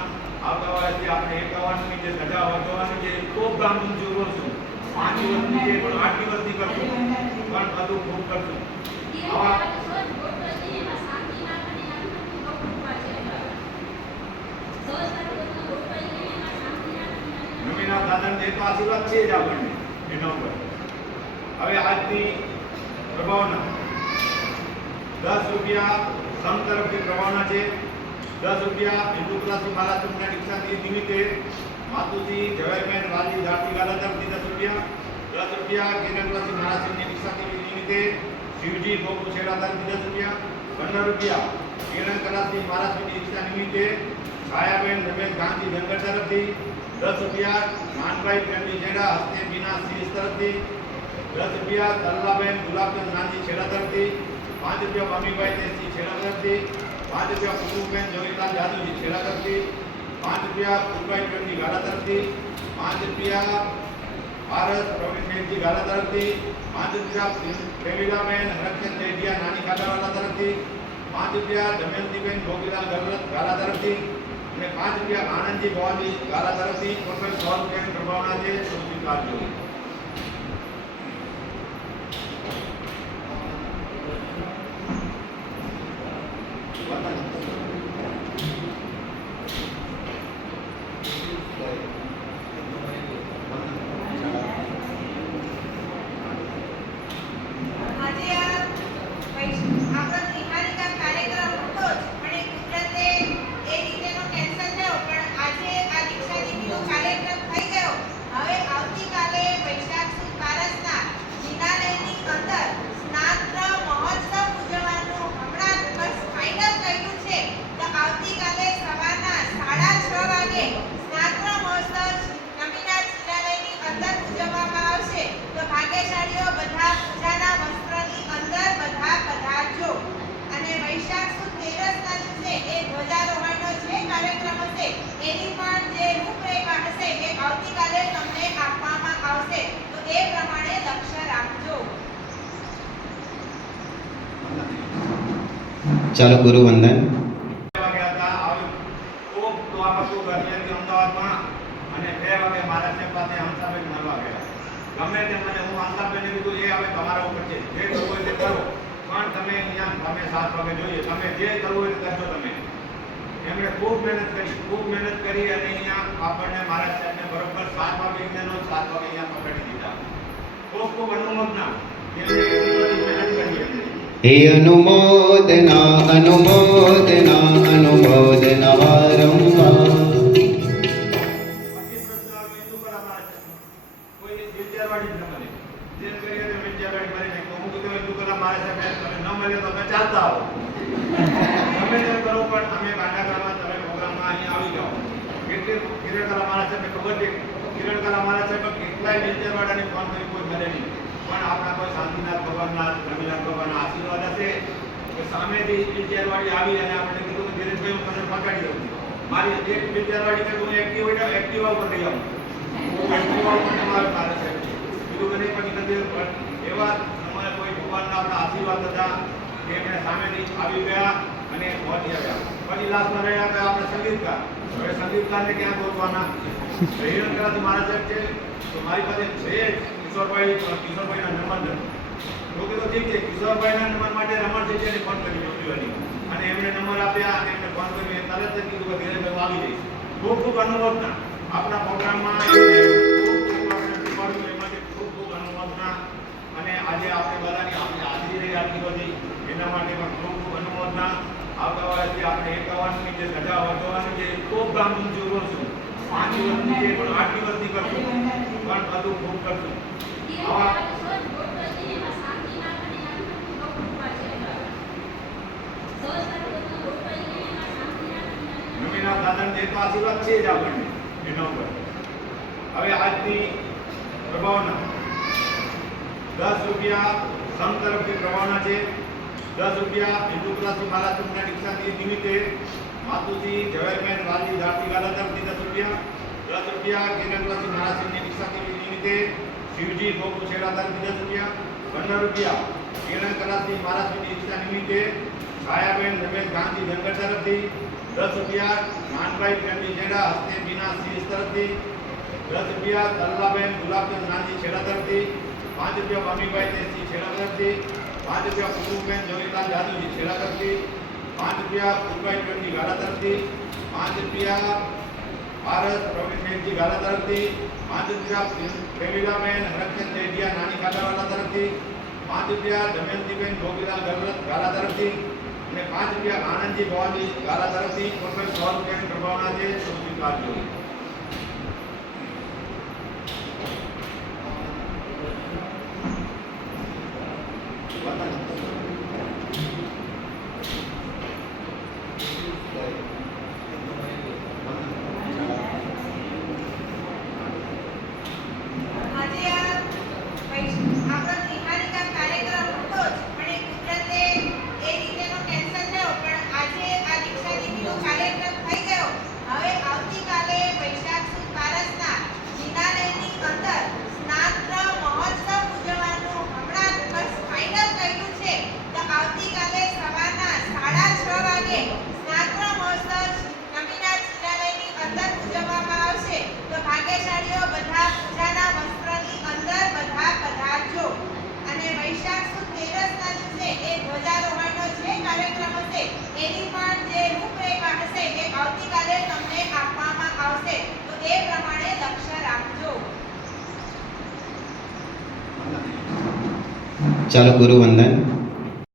આવતા વર્ષથી આપણે 51ની જે સજા વધવાની છે ખૂબ ધામધૂમથી ઉજવશું. 5 દિવસની છે પણ 8 દિવસની કરશું, પણ બધું ખૂબ કરશું. નવીના દાદાને તો આશીર્વાદ છે જ આપણને એના ઉપર. હવે આજની પ્રભાવના 10 રૂપિયા સમ તરફથી પ્રભાવના છે. 10 રૂપિયા હિન્દુ ક્લાસી મહારાષ્ટ્રના દીક્ષાંતિ નિમિત્તે માતુજી ઝવેરબેન વાલી ધારતી ગાલા તરફથી 10 રૂપિયા. 10 રૂપિયા કેરળ ક્લાસી મહારાષ્ટ્રની દીક્ષાંતિ નિમિત્તે શિવજી ગોકુ છેડા તરફથી 10 રૂપિયા. 15 રૂપિયા કેરળ ક્લાસી મહારાષ્ટ્રની દીક્ષા નિમિત્તે છાયાબેન રમેશ ગાંધી જંગલ તરફથી. 10 રૂપિયા માનભાઈ પ્રેમજી છેડા હસ્તે બીના સીસ તરફથી. 10 રૂપિયા તલ્લાબેન ગુલાબચંદ નાનજી છેડા તરફથી. 5 રૂપિયા મમ્મીભાઈ દેસી છેડા તરફથી. 5 રૂપિયા પુરુબેન જોઈલાલ જાદવજી છેડા તરફથી. 5 રૂપિયા પુરભાઈ પ્રેમજી ગાલા તરફથી. 5 રૂપિયા ભારત પ્રવીણજી ગાલા તરફથી. 5 રૂપિયા પ્રેમિલાબેન હરકચંદ દેડિયા નાની કાકાવાલા તરફથી. 5 રૂપિયા દમયંતીબેન ગોગીલાલ ગાલા તરફથી અને 5 રૂપિયા આનંદજી ભવાજી ગાલા તરફથી ટોટલ 100 રૂપિયાની પ્રભાવના છે. સૌથી કાઢજો. આજે આ આપણો નિહારિકા કાર્યક્રમ હતો જ, પણ એ કુદરતે એ રીતેનો કેન્સલ થયો. પણ આજે આ દીક્ષા દીદીનો કાર્યક્રમ થઈ ગયો. હવે આવતીકાલે વૈશાખ સુદ બારસના જિનાલયની અંદર સ્નાત્ર મહોત્સવ ઉજવવાનું હમણાં બસ ફાઇનલ કર્યું છે. તો આવતીકાલે સવારના 6:30 વાગે સ્નાત્ર મહોત્સવ નવીનાથ જિનાલયની અંદર ઉજવવામાં આવશે. તો ભાગ્યશાળીઓ બધા પૂજાના વસ્ત્રની અંદર બધા પધારજો. અને વૈશાખ સુદ 13ના દિવસે એ ધ્વજારોહણનો જે કાર્યક્રમ હશે એની પણ જે રૂપરેખા હશે એ આવતીકાલે તમને આપવામાં આવશે. તો એ પ્રમાણે લક્ષ્ય રાખજો. ચાલો ગુરુ વંદન. વાગ્યા હતા. આવી ખૂબ તો આ બધું ગરમી હતી અમદાવાદમાં અને 2 વાગે મારા સાહેબ પાસે હંસાબેન મળવા ગયા. ગમે તે મને હું હંસાબેનને કીધું એ હવે તમારા ઉપર છે, જે કરવું હોય તે કરો, પણ તમે અહીંયા તમે 7 વાગે જોઈએ, તમે જે કરવું હોય તે કરજો તમે. એમણે ખૂબ મહેનત કરી અને અહીંયા આપણને મારા સાહેબને બરોબર 7 વાગે અહીંયાનો 7 વાગે અહીંયા પકડી દીધા. ખૂબ ખૂબ અનુમોદના એમણે એટલી બધી મહેનત કરી એમણે. હે અનુમોદના અનુમોદના અનુમોદના વારંવાર. પછી પ્રશ્ન આવે હિન્દુ કલા મારા સાહેબ કોઈ વિદ્યાવાડી જ ન મળે. જેમ કરીએ તો વિદ્યાવાડી તમે ન મળે તો તમે ચાલતા આવો. તમે તે કરો પણ અમે કાંડાકરમાં તમે પ્રોગ્રામમાં અહીં આવી જાઓ. એટલે કિરણકલા મારા સાહેબ ખબર છે, કિરણકલા મારા સાહેબ કેટલાય વિદ્યાવાળાને ફોન કરી કોઈ મળે નહીં, પણ આપણા કોઈ શાંતિનાથ ભગવાનના રવિનાથ ભગવાનના આશીર્વાદ હશે કે સામેથી વિદ્યાવાળી આવી અને આપણે કીધું કે ધીરેજભાઈ હું તમને પહોંચાડી દઉં. મારી એક વિદ્યાવાળી કે હું એક્ટિવા ઉપર લઈ આવું. હું એક્ટિવા ઉપર તમારે મારે છે કીધું કે નહીં, પછી નથી એવા તમારે કોઈ ભગવાનના આપણા આશીર્વાદ હતા કે એમણે સામેથી આવી ગયા અને પહોંચી આવ્યા. પછી લાસ્ટમાં રહ્યા કે આપણે સંગીતકાર. હવે સંગીતકારને ક્યાં ગોતવાના? હિરણકલાથી મારા સાહેબ છે તો મારી પાસે છે કિશોરભાઈના નંબર નથી. તો કીધું ઠીક છે, કિશોરભાઈના નંબર માટે રમણ છે તેને ફોન કરી જોવાની અને એમણે નંબર આપ્યા અને એમને ફોન કર્યો. તરત જ કીધું કે ધીરેજભાઈ હું આવી જઈશ. ખૂબ ખૂબ અનુભવના આપણા પ્રોગ્રામમાં એમાંથી ખૂબ ખૂબ અનુભવના અને આજે આપણે બધાની આપણી હાજરી રહી આટલી બધી એના માટે પણ ખૂબ ખૂબ અનુમોદના. આવતા વર્ષથી આપણે 51ની જે રજા વધવાની છે ખૂબ કામ જોવું છું. 5 દિવસની છે પણ 8 દિવસની કરશું, પણ બધું ખૂબ કરશું. આવા નવીના દાદા જે તો આશીર્વાદ છે જ આપણને એના ઉપર. હવે આજની પ્રભાવના 10 રૂપિયા સંઘ તરફથી પ્રભાવના છે. 10 રૂપિયા હિન્દુ ક્લાસી મહારાષ્ટ્રના દીક્ષાંતિ નિમિત્તે માતુજી ઝવેરબેન વાલી ધારતી ગાલા તરફથી 10 રૂપિયા. 10 રૂપિયા કેરળ ક્લાસી મહારાષ્ટ્રની દીક્ષાંતિ નિમિત્તે શિવજી ગોકુ છેડા તરફથી 10 રૂપિયા. 15 રૂપિયા કેરળ ક્લાસી મહારાષ્ટ્રની દીક્ષા નિમિત્તે છાયાબેન રમેશ ગાંધી જંગલ તરફથી. 10 રૂપિયા નાનભાઈ પ્રેમજી છેડા હસ્તે બીના સીરીઝ તરફથી. 10 રૂપિયા તલ્લાબેન ગુલાબચંદ નાનજી છેડા તરફથી. 5 રૂપિયા મમ્મીભાઈ દેશજી છેડા તરફથી. 5 રૂપિયા કુટુંબેન જોઈલાલ જાદવજી છેડા તરફથી. 5 રૂપિયા ફૂલભાઈ પ્રેમજી ગાલા તરફથી. 5 રૂપિયા ભારત પ્રવીણબેનજી ગાલા તરફથી. 5 રૂપિયા પ્રેમિલાબેન હરકચંદ દેડિયા નાની કાકાવાલા તરફથી. 5 રૂપિયા દમયંતીબેન ગોપીલાલ ગાલા તરફથી અને 5 રૂપિયા આનંદજી ભવાજી ગાલા તરફથી ટોટલ 100 રૂપિયાની પ્રભાવના છે. સૌથી કાઢજો. આજે આ આપણો નિહારિકા કાર્યક્રમ હતો જ, પણ એ કુદરતે એ રીતેનો કેન્સલ થયો, પણ આજે આ દીક્ષા દીદીનો કાર્યક્રમ થઈ ગયો. હવે આવતીકાલે વૈશાખ સુદ બારસના જિનાલયની અંદર સ્નાત્ર મહોત્સવ ઉજવવાનું હમણાં બસ ફાઇનલ કર્યું છે. તો આવતીકાલે સવારના 6:30 વાગે સ્નાત્ર મહોત્સવ નવીનાથ જિનાલયની અંદર ઉજવવામાં આવશે. તો ભાગ્યશાળીઓ બધા પૂજાના વસ્ત્રની અંદર બધા પધારજો. અને વૈશાખ સુદ તેરસના દિવસે એ ધ્વજારોહણનો જે કાર્યક્રમ હશે એની પણ જે રૂપરેખા હશે એ આવતીકાલે તમને આપવામાં આવશે. તો એ પ્રમાણે લક્ષ્ય રાખજો. ચાલો ગુરુ વંદન.